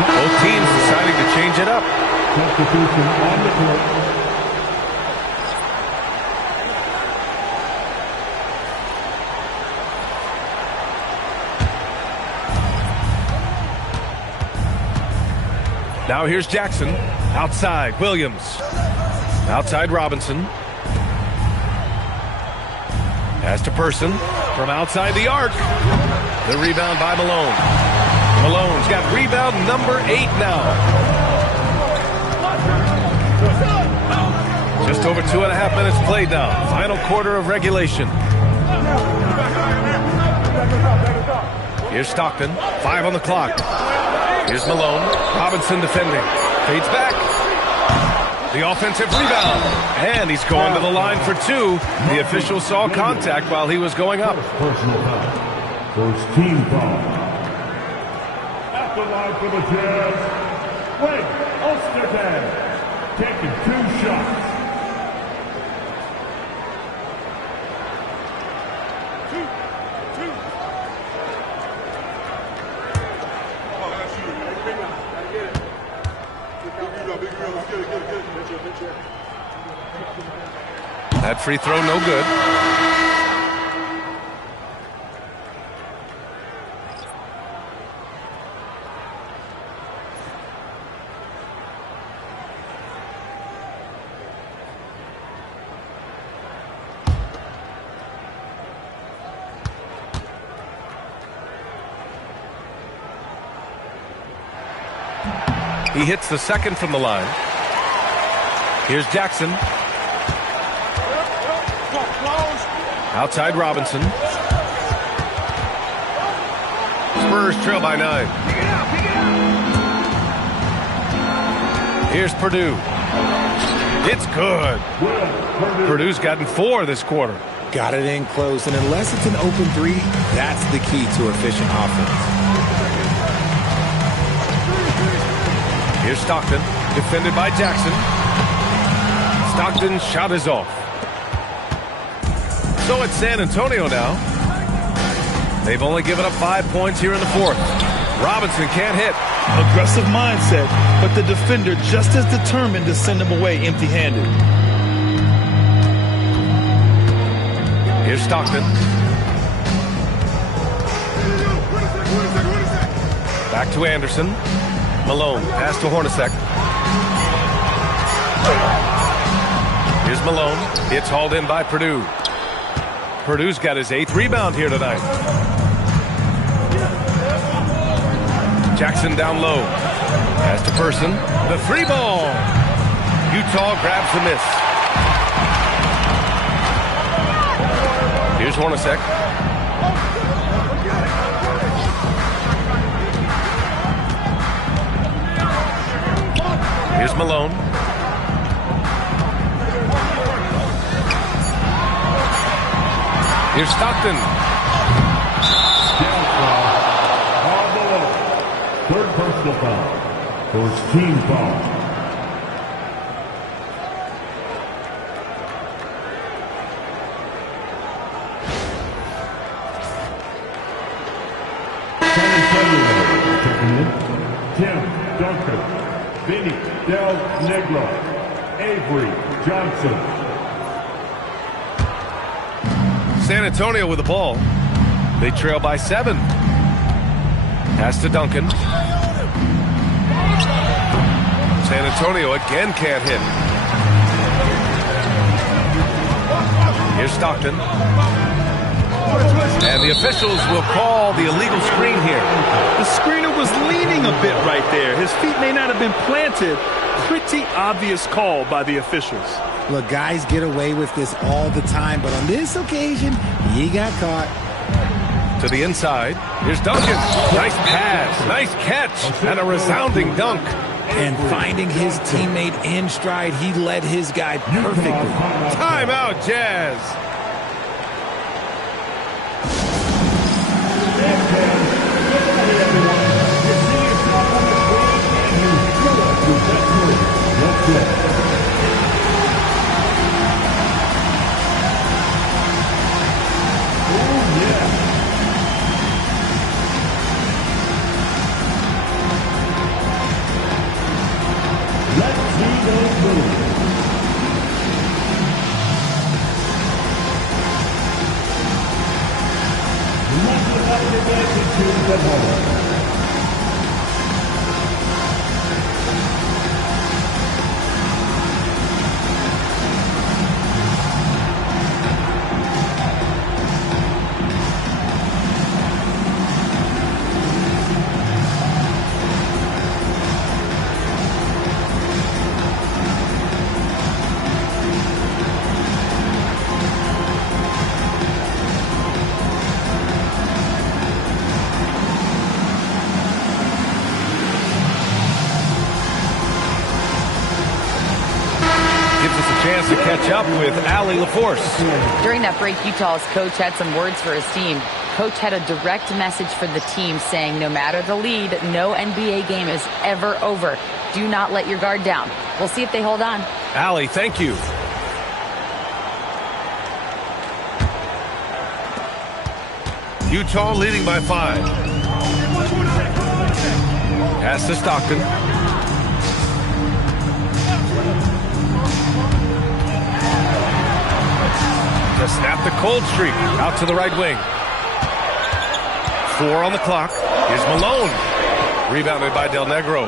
Both teams deciding to change it up. Substitution on the court. Now here's Jackson. Outside, Williams. Outside, Robinson. Pass to Person from outside the arc. The rebound by Malone. Malone's got rebound number 8 now. Just over 2.5 minutes played now. Final quarter of regulation. Here's Stockton. 5 on the clock. Here's Malone. Robinson defending. Fades back. The offensive rebound. And he's going to the line for 2. The official saw contact while he was going up. Personal foul. First team foul. At the line for the Jazz, Wade Ulsterman, taking 2 shots. That free throw no good. He hits the second from the line. Here's Jackson. Outside Robinson. Spurs trail by 9. Here's Purdue. It's good. Purdue's gotten 4 this quarter. Got it in close, and unless it's an open 3, that's the key to efficient offense. Here's Stockton, defended by Jackson. Stockton's shot is off. So it's San Antonio now. They've only given up 5 points here in the 4th. Robinson can't hit. Aggressive mindset, but the defender just as determined to send him away empty-handed. Here's Stockton. Back to Anderson. Malone, pass to Hornacek. Here's Malone. It's hauled in by Purdue. Purdue's got his 8th rebound here tonight. Jackson down low. Pass to Person. The 3 ball. Utah grabs the miss. Here's Hornacek. Here's Malone. Here's Stockton. Third personal foul. First team foul. San Antonio checking in. Tim Duncan. Vinny Del Negro. Avery Johnson. San Antonio with the ball. They trail by 7. Pass to Duncan. San Antonio again can't hit. Here's Stockton. And the officials will call the illegal screen here. The screener was leaning a bit right there. His feet may not have been planted. Pretty obvious call by the officials. Look, guys get away with this all the time, but on this occasion, he got caught. To the inside. Here's Duncan. Nice pass. Nice catch. And a resounding dunk. And finding his teammate in stride, he led his guy perfectly. Timeout, Jazz. advantage at home. Chance to catch up with Allie LaForce. During that break, Utah's coach had some words for his team. Coach had a direct message for the team saying no matter the lead, no NBA game is ever over. Do not let your guard down. We'll see if they hold on. Allie, thank you. Utah leading by 5. Pass to Stockton. To snap the cold streak out to the right wing. 4 on the clock. Here's Malone. Rebounded by Del Negro.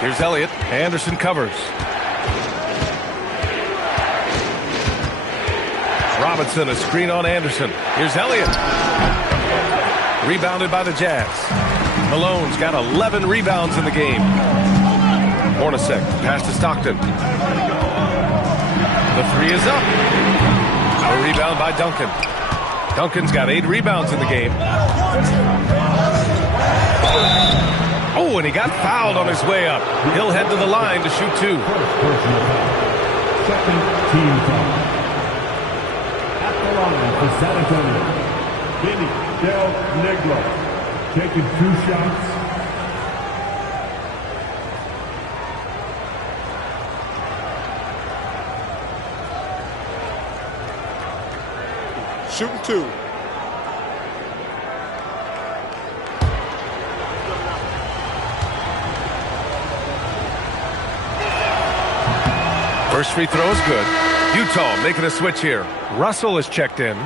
Here's Elliott. Anderson covers. Robinson, a screen on Anderson. Here's Elliott. Rebounded by the Jazz. Malone's got 11 rebounds in the game. Hornacek, pass to Stockton. The 3 is up. A rebound by Duncan. Duncan's got 8 rebounds in the game. Oh, and he got fouled on his way up. He'll head to the line to shoot 2. Second team foul. At the line for San Antonio, Vinny Del Negro, taking 2 shots. Shooting 2. First free throw is good. Utah making a switch here. Russell is checked in.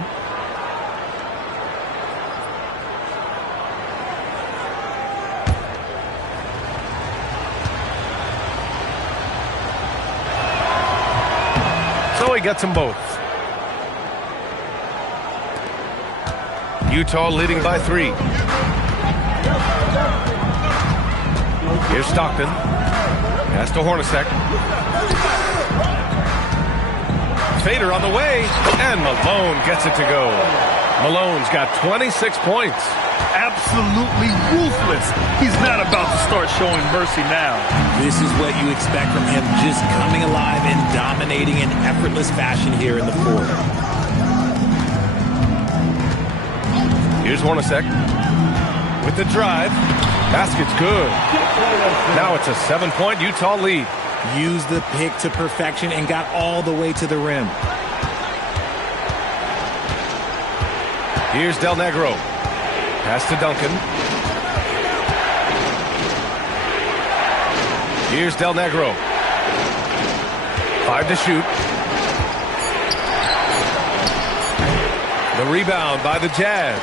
So he gets them both. Utah leading by 3. Here's Stockton. Pass to Hornacek. Fader on the way, and Malone gets it to go. Malone's got 26 points. Absolutely ruthless. He's not about to start showing mercy now. This is what you expect from him, just coming alive and dominating in effortless fashion here in the 4th. Here's Hornacek with the drive. Basket's good. Now it's a 7-point Utah lead. Used the pick to perfection and got all the way to the rim. Here's Del Negro. Pass to Duncan. Here's Del Negro. 5 to shoot. The rebound by the Jazz.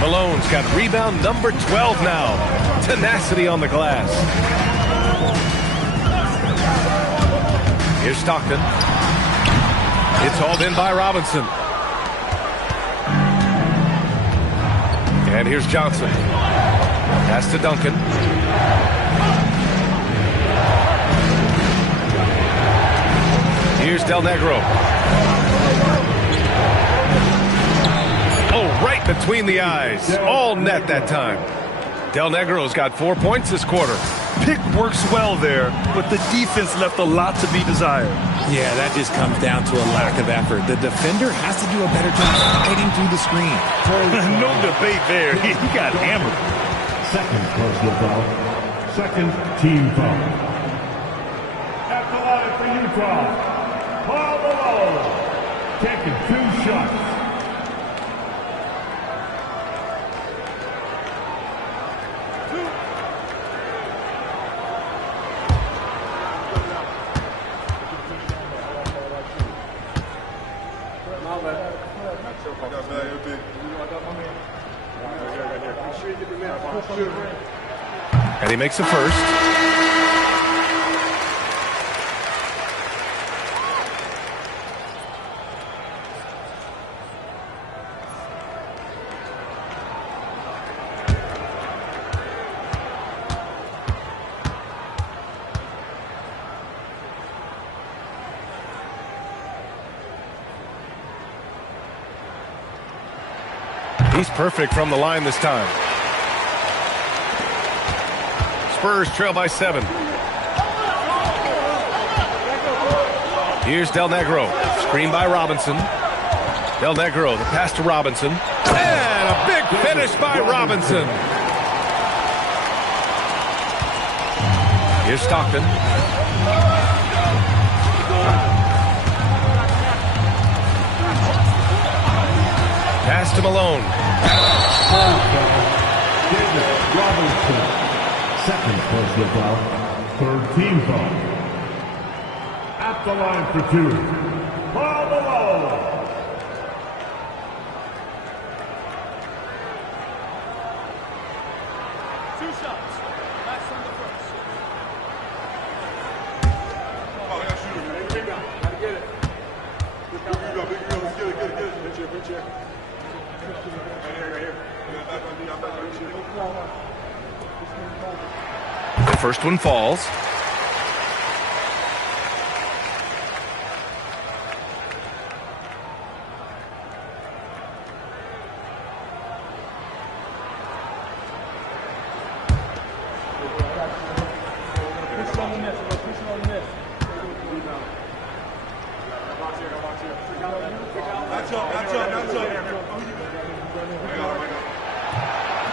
Malone's got rebound number 12 now. Tenacity on the glass. Here's Stockton. It's hauled in by Robinson. And here's Johnson. Pass to Duncan. Here's Del Negro. Oh, right between the eyes. All net that time. Del Negro's got 4 points this quarter. Pick works well there, but the defense left a lot to be desired. Yeah, that just comes down to a lack of effort. The defender has to do a better job fighting through the screen. No debate there. He got hammered. Second personal foul. Second team foul. At the line for Utah, Paul Malone, taking 2 shots. And he makes a first. He's perfect from the line this time. Spurs trail by 7. Here's Del Negro. Screen by Robinson. Del Negro, the pass to Robinson. And a big finish by Robinson. Here's Stockton. Pass to Malone. Robinson. Second personal foul. Third team foul. At the line for 2. Paul Malone. Two shots. That's on the first. Oh, I got to shoot it, man. Gotta get it. Big go. Let's get it. Good check. Right here. The first one falls.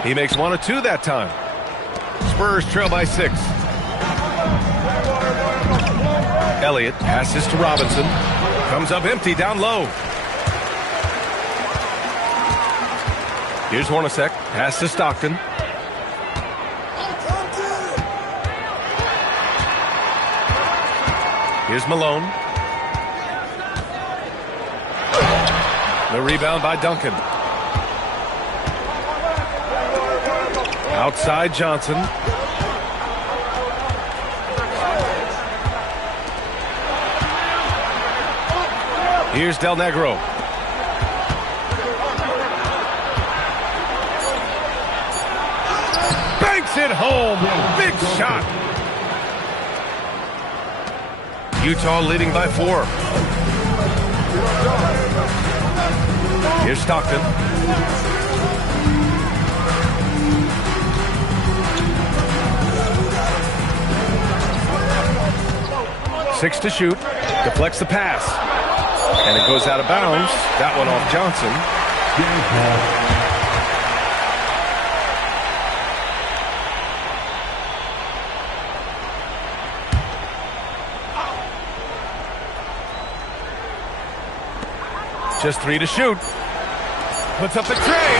He makes 1 of 2 that time. Spurs trail by 6. Elliott passes to Robinson. Comes up empty down low. Here's Hornacek. Pass to Stockton. Here's Malone. The rebound by Duncan. Outside Johnson. Here's Del Negro. Banks it home. Big shot. Utah leading by 4. Here's Stockton. Six to shoot. Deflects the pass. And it goes out of bounds. That one off Johnson. Just 3 to shoot. Puts up the tray.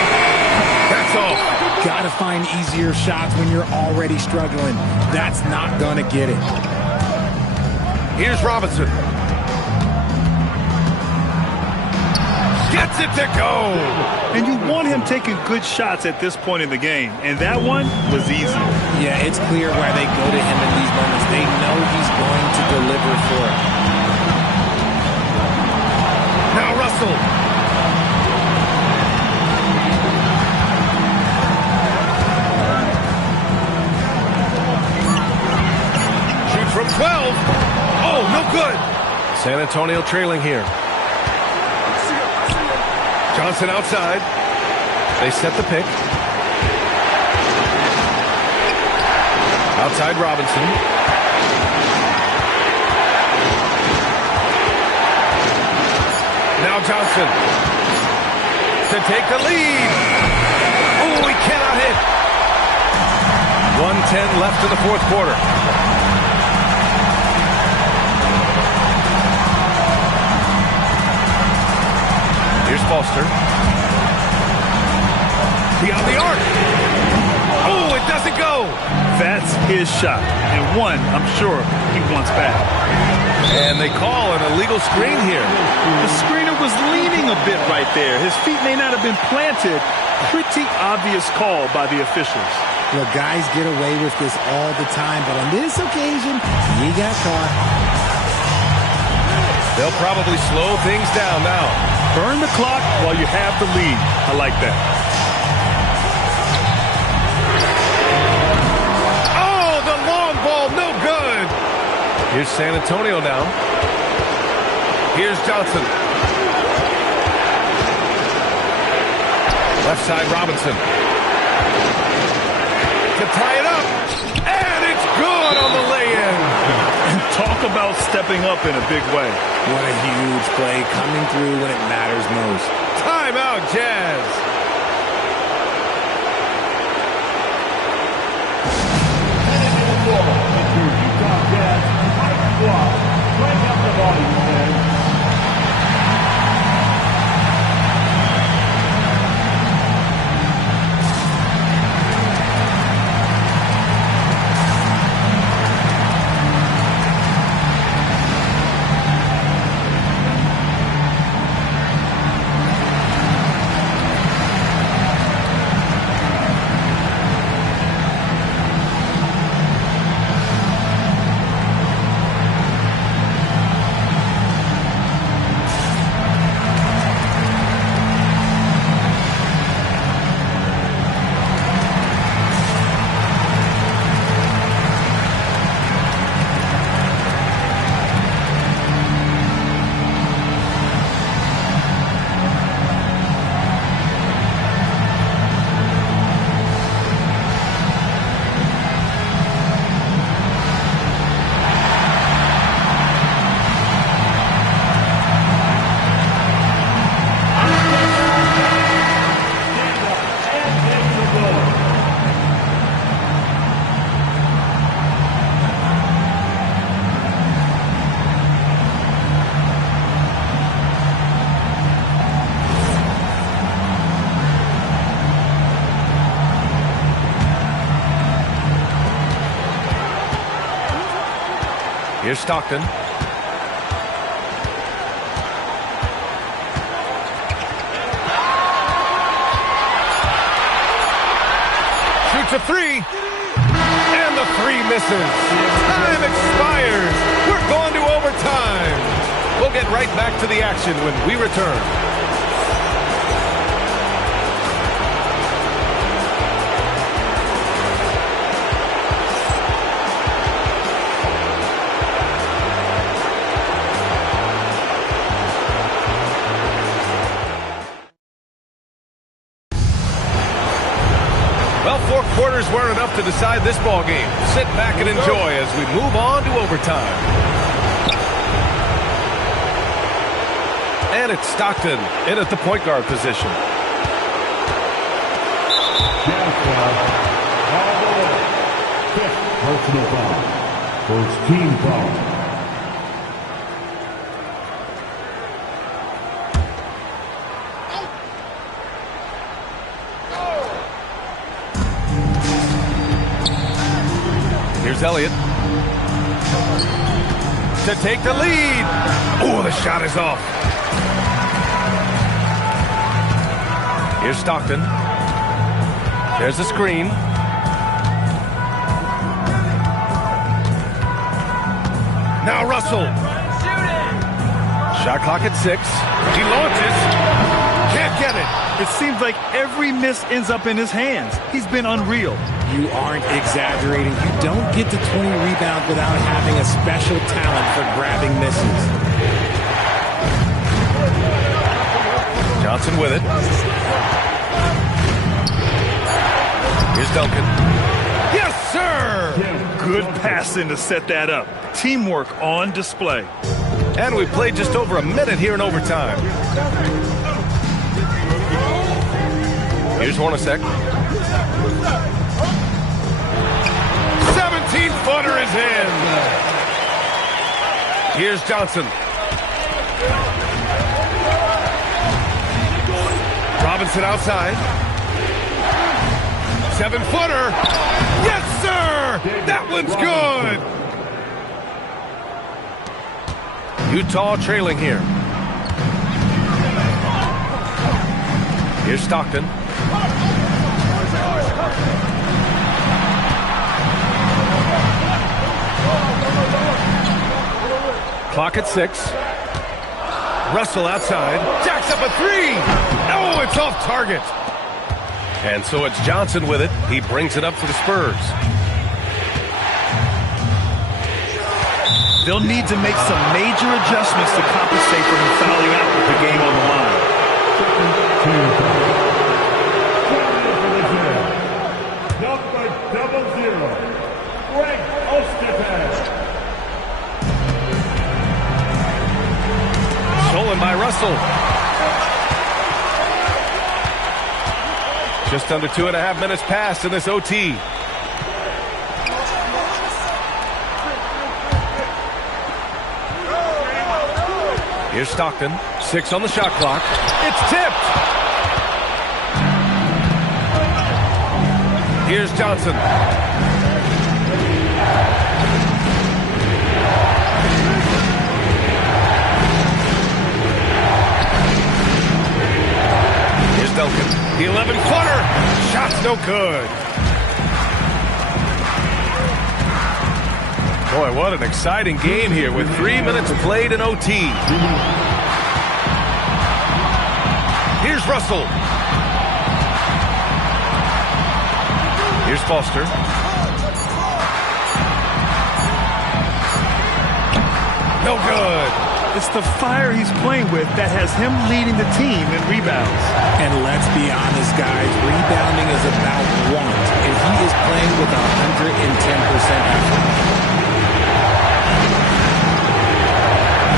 That's all. Gotta find easier shots when you're already struggling. That's not gonna get it. Here's Robinson. Gets it to go. And you want him taking good shots at this point in the game. And that one was easy. Yeah, it's clear why they go to him in these moments. They know he's going to deliver for it. Now Russell. Shoot from 12. Oh, no good. San Antonio trailing here. Johnson outside. They set the pick. Outside Robinson. Now Johnson to take the lead. Oh, he cannot hit. 1:10 left in the fourth quarter. Here's Foster. Beyond the arc. Oh, it doesn't go. That's his shot. And one, I'm sure, he wants back. And they call an illegal screen here. The screener was was leaning a bit right there. His feet may not have been planted. Pretty obvious call by the officials. Look, guys get away with this all the time, but on this occasion, he got caught. They'll probably slow things down now. Burn the clock while you have the lead. I like that. Oh, the long ball, no good. Here's San Antonio now. Here's Johnson. Left side, Robinson. To tie it up. And it's good on the lay-in. Talk about stepping up in a big way. What a huge play coming through when it matters most. Timeout, Jazz. Utah Jazz, high squad. Crank up the volume, man. Here's Stockton. Shoots a three. And the three misses. Time expires. We're going to overtime. We'll get right back to the action when we return. Well, 4 quarters weren't enough to decide this ball game. Sit back and enjoy as we move on to overtime. And it's Stockton in at the point guard position. Personal foul. First team foul. Here's Elliott. To take the lead. Oh, the shot is off. Here's Stockton. There's the screen. Now Russell. Shot clock at 6. He launches. Can't get it. It seems like every miss ends up in his hands. He's been unreal. You aren't exaggerating. You don't get to 20 rebounds without having a special talent for grabbing misses. Johnson with it. Here's Duncan. Yes, sir! Good passing to set that up. Teamwork on display. And we played just over a minute here in overtime. Here's Hornacek. 17-footer is in. Here's Johnson. Robinson outside. 7-footer. Yes, sir! That one's good. Utah trailing here. Here's Stockton. Clock at 6. Russell outside. Jacks up a 3. No, it's off target. And so it's Johnson with it. He brings it up for the Spurs. They'll need to make some major adjustments to compensate for him fouling out with the game on the line. Number 00, Greg Ostertag. Stolen by Russell. Just under 2.5 minutes passed in this OT. Here's Stockton. 6 on the shot clock. It's tipped. Here's Johnson. Here's Duncan. The 11-footer. Shot's no good. Boy, what an exciting game here with 3 minutes played in OT. Here's Russell. Here's Foster. No good. It's the fire he's playing with that has him leading the team in rebounds. And let's be honest, guys, rebounding is about want, and he is playing with 110% effort.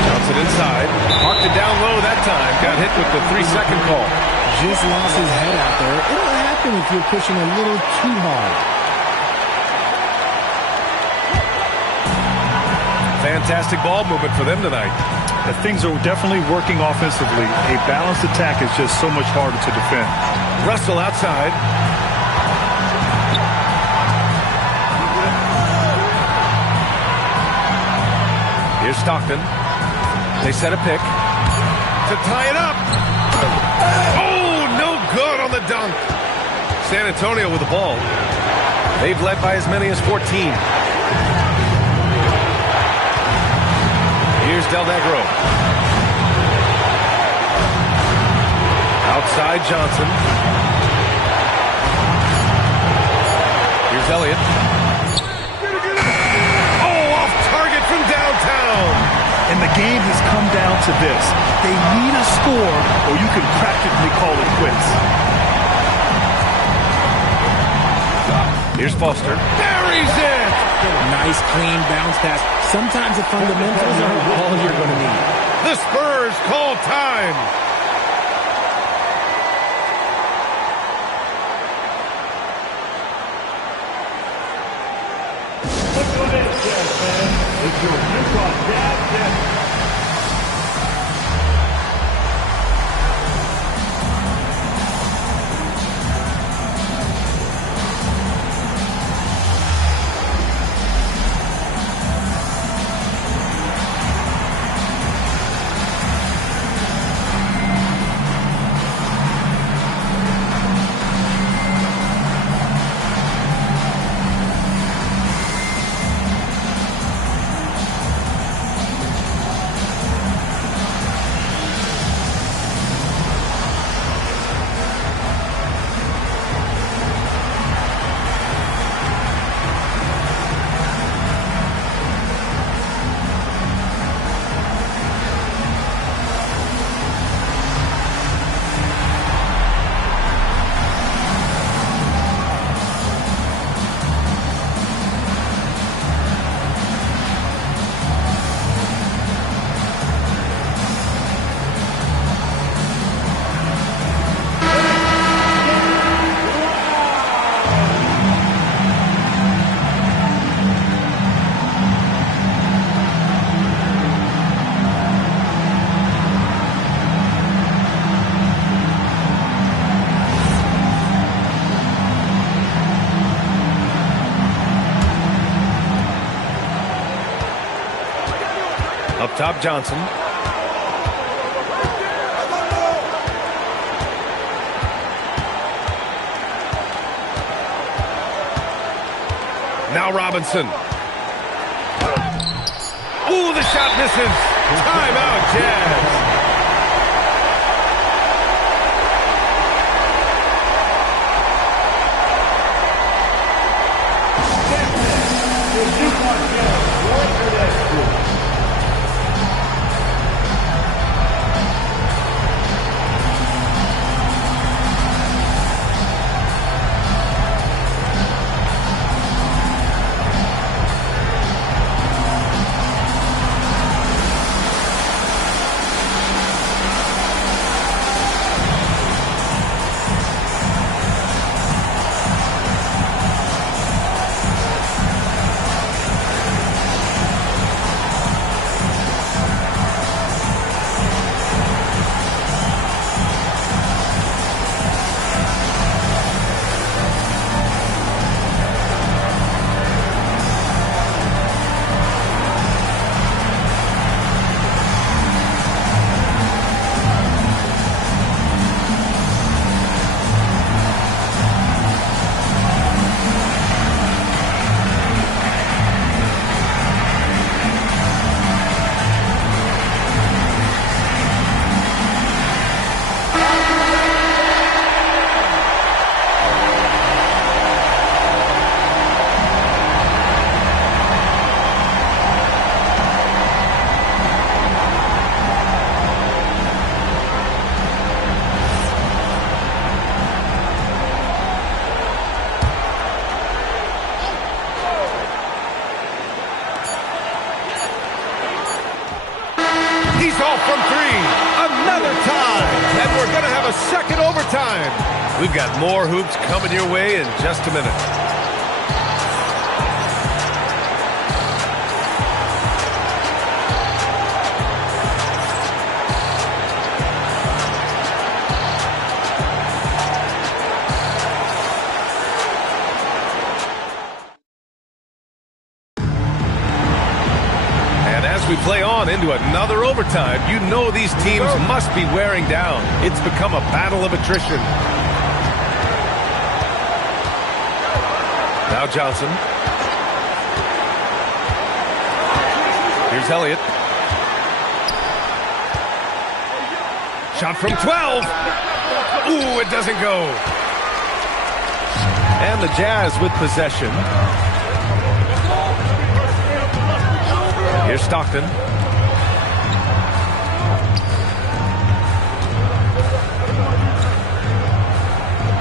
Johnson inside. Parked it down low that time. Got hit with the 3-second call. Just lost his head out there. It'll happen if you're pushing a little too hard. Fantastic ball movement for them tonight. The things are definitely working offensively. A balanced attack is just so much harder to defend. Russell outside. Here's Stockton. They set a pick to tie it up. Oh, no good on the dunk. San Antonio with the ball. They've led by as many as 14. Here's Del Negro. Outside Johnson. Here's Elliott. Oh, off target from downtown. And the game has come down to this. They need a score or you can practically call it quits. Here's Foster. Buries it! Nice, clean bounce pass. Sometimes the fundamentals are all you're going to need. The Spurs call time. Look at this, Jazz fans. It's your Utah Jazz Jazz. Up top, Johnson. Now Robinson. Ooh, the shot misses. Timeout, Jazz. He's off from three. Another tie. And we're going to have a second overtime. We've got more hoops coming your way in just a minute. We play on into another overtime. You know these teams must be wearing down. It's become a battle of attrition. Now Johnson. Here's Elliott. Shot from 12. Ooh, it doesn't go. And the Jazz with possession. Here's Stockton.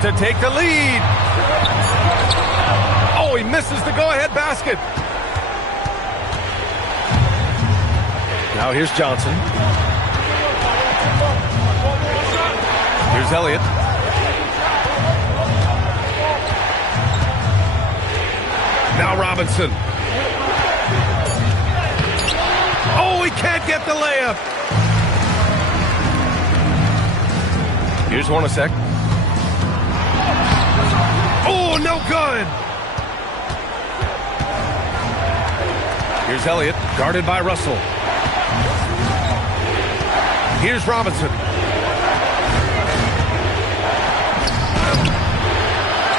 To take the lead. Oh, he misses the go-ahead basket. Now here's Johnson. Here's Elliott. Now Robinson. Oh, he can't get the layup. Here's Hornacek. Oh, no good. Here's Elliott, guarded by Russell. Here's Robinson.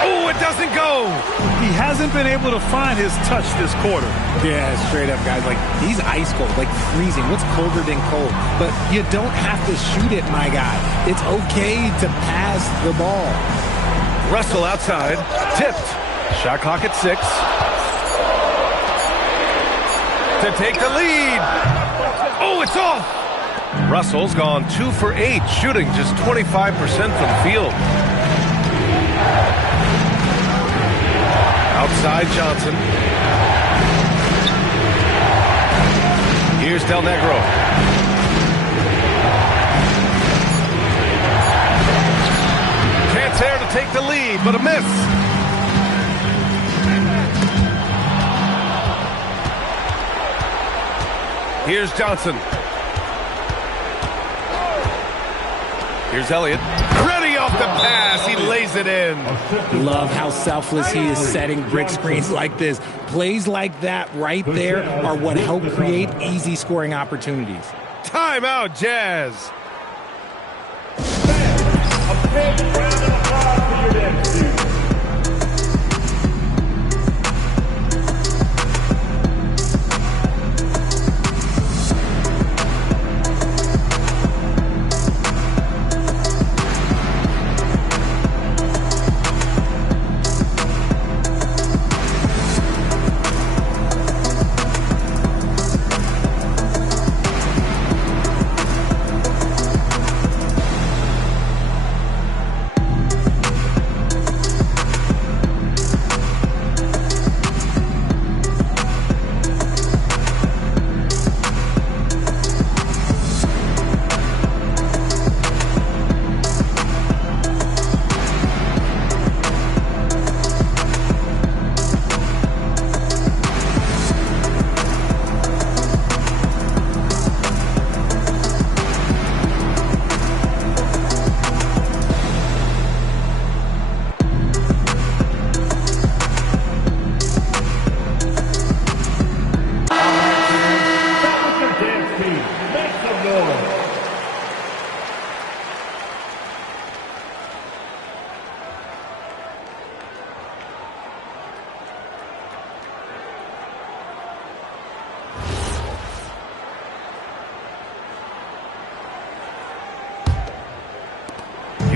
Oh, it doesn't go. He hasn't been able to find his touch this quarter. Yeah, straight up, guys. Like, he's ice cold, like freezing. What's colder than cold? But you don't have to shoot it, my guy. It's okay to pass the ball. Russell outside, tipped. Shot clock at 6. To take the lead. Oh, it's off. Russell's gone 2 for 8, shooting just 25% from the field. Outside Johnson. Here's Del Negro. Chance there to take the lead, but a miss. Here's Johnson. Here's Elliott. Ready off the pass. He lays it in. Love how selfless he is setting brick screens like this. Plays like that right there are what help create easy scoring opportunities. Timeout, Jazz. A big round of applause for your next team.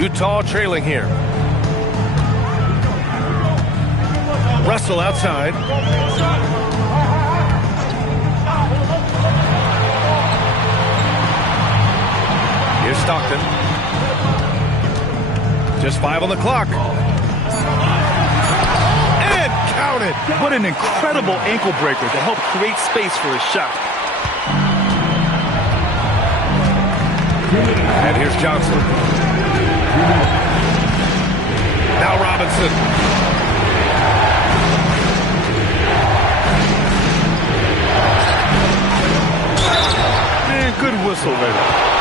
Utah trailing here. Russell outside. Here's Stockton. Just 5 on the clock. And counted. What an incredible ankle breaker to help create space for a shot. And here's Johnson. Now Robinson. Man, good whistle there.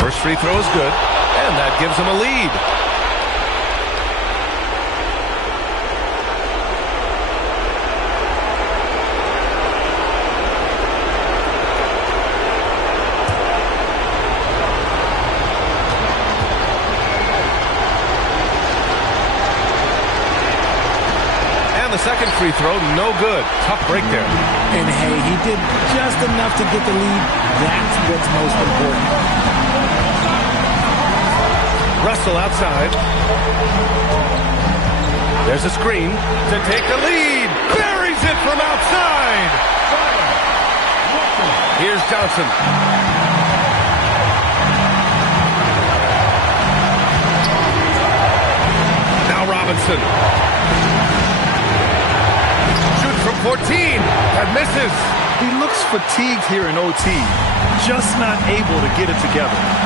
First free throw is good, and that gives him a lead. And the second free throw, no good. Tough break there. And hey, he did just enough to get the lead. That's what's most important. Russell outside. There's a screen to take the lead. Buries it from outside. Here's Johnson. Now Robinson. Shoots from 14 and misses. He looks fatigued here in OT. Just not able to get it together.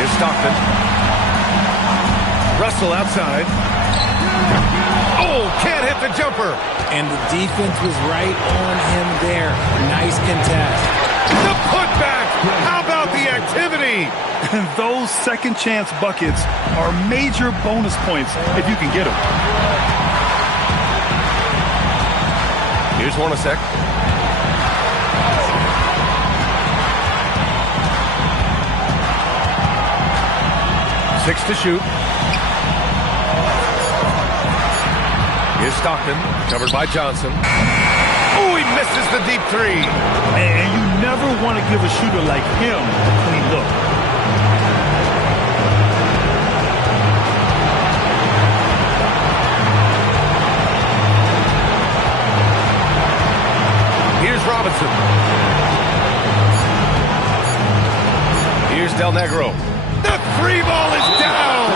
Here's Stockton. Russell outside. Oh, can't hit the jumper. And the defense was right on him there. Nice contest. The putback. How about the activity? And those second chance buckets are major bonus points if you can get them. Here's Hornacek. 6 to shoot. Here's Stockton, covered by Johnson. Oh, he misses the deep three. And you never want to give a shooter like him a clean look. Here's Robinson. Here's Del Negro. The three ball is down.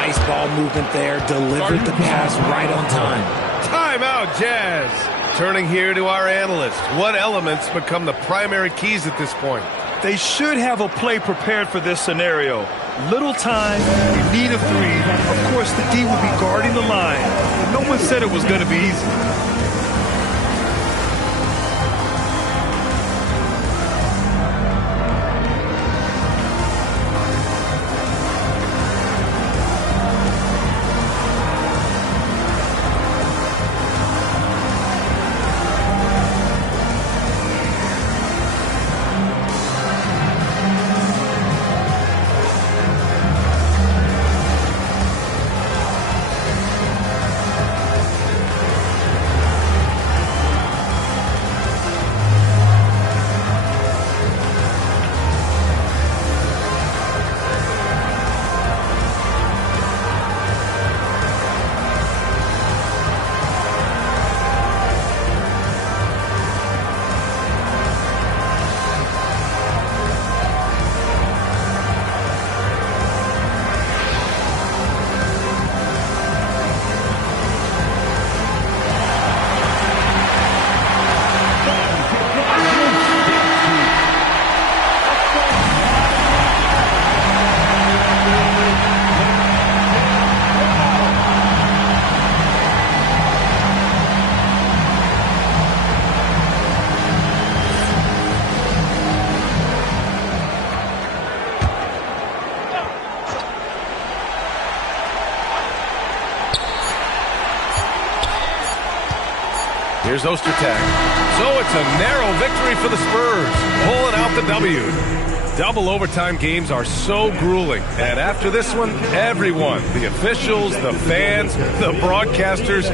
Nice ball movement there. Delivered the pass right on time. Timeout, Jazz. Turning here to our analyst. What elements become the primary keys at this point? They should have a play prepared for this scenario. Little time, you need a three. Of course, the D will be guarding the line. No one said it was going to be easy. Here's Ostertag. So it's a narrow victory for the Spurs, pulling out the W. Double overtime games are so grueling. And after this one, everyone, the officials, the fans, the broadcasters,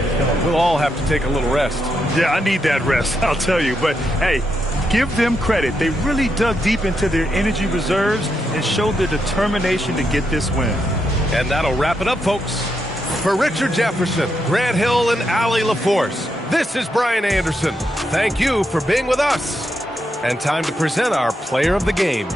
will all have to take a little rest. Yeah, I need that rest, I'll tell you. But, hey, give them credit. They really dug deep into their energy reserves and showed their determination to get this win. And that'll wrap it up, folks. For Richard Jefferson, Grant Hill, and Allie LaForce, this is Brian Anderson. Thank you for being with us. And time to present our player of the game.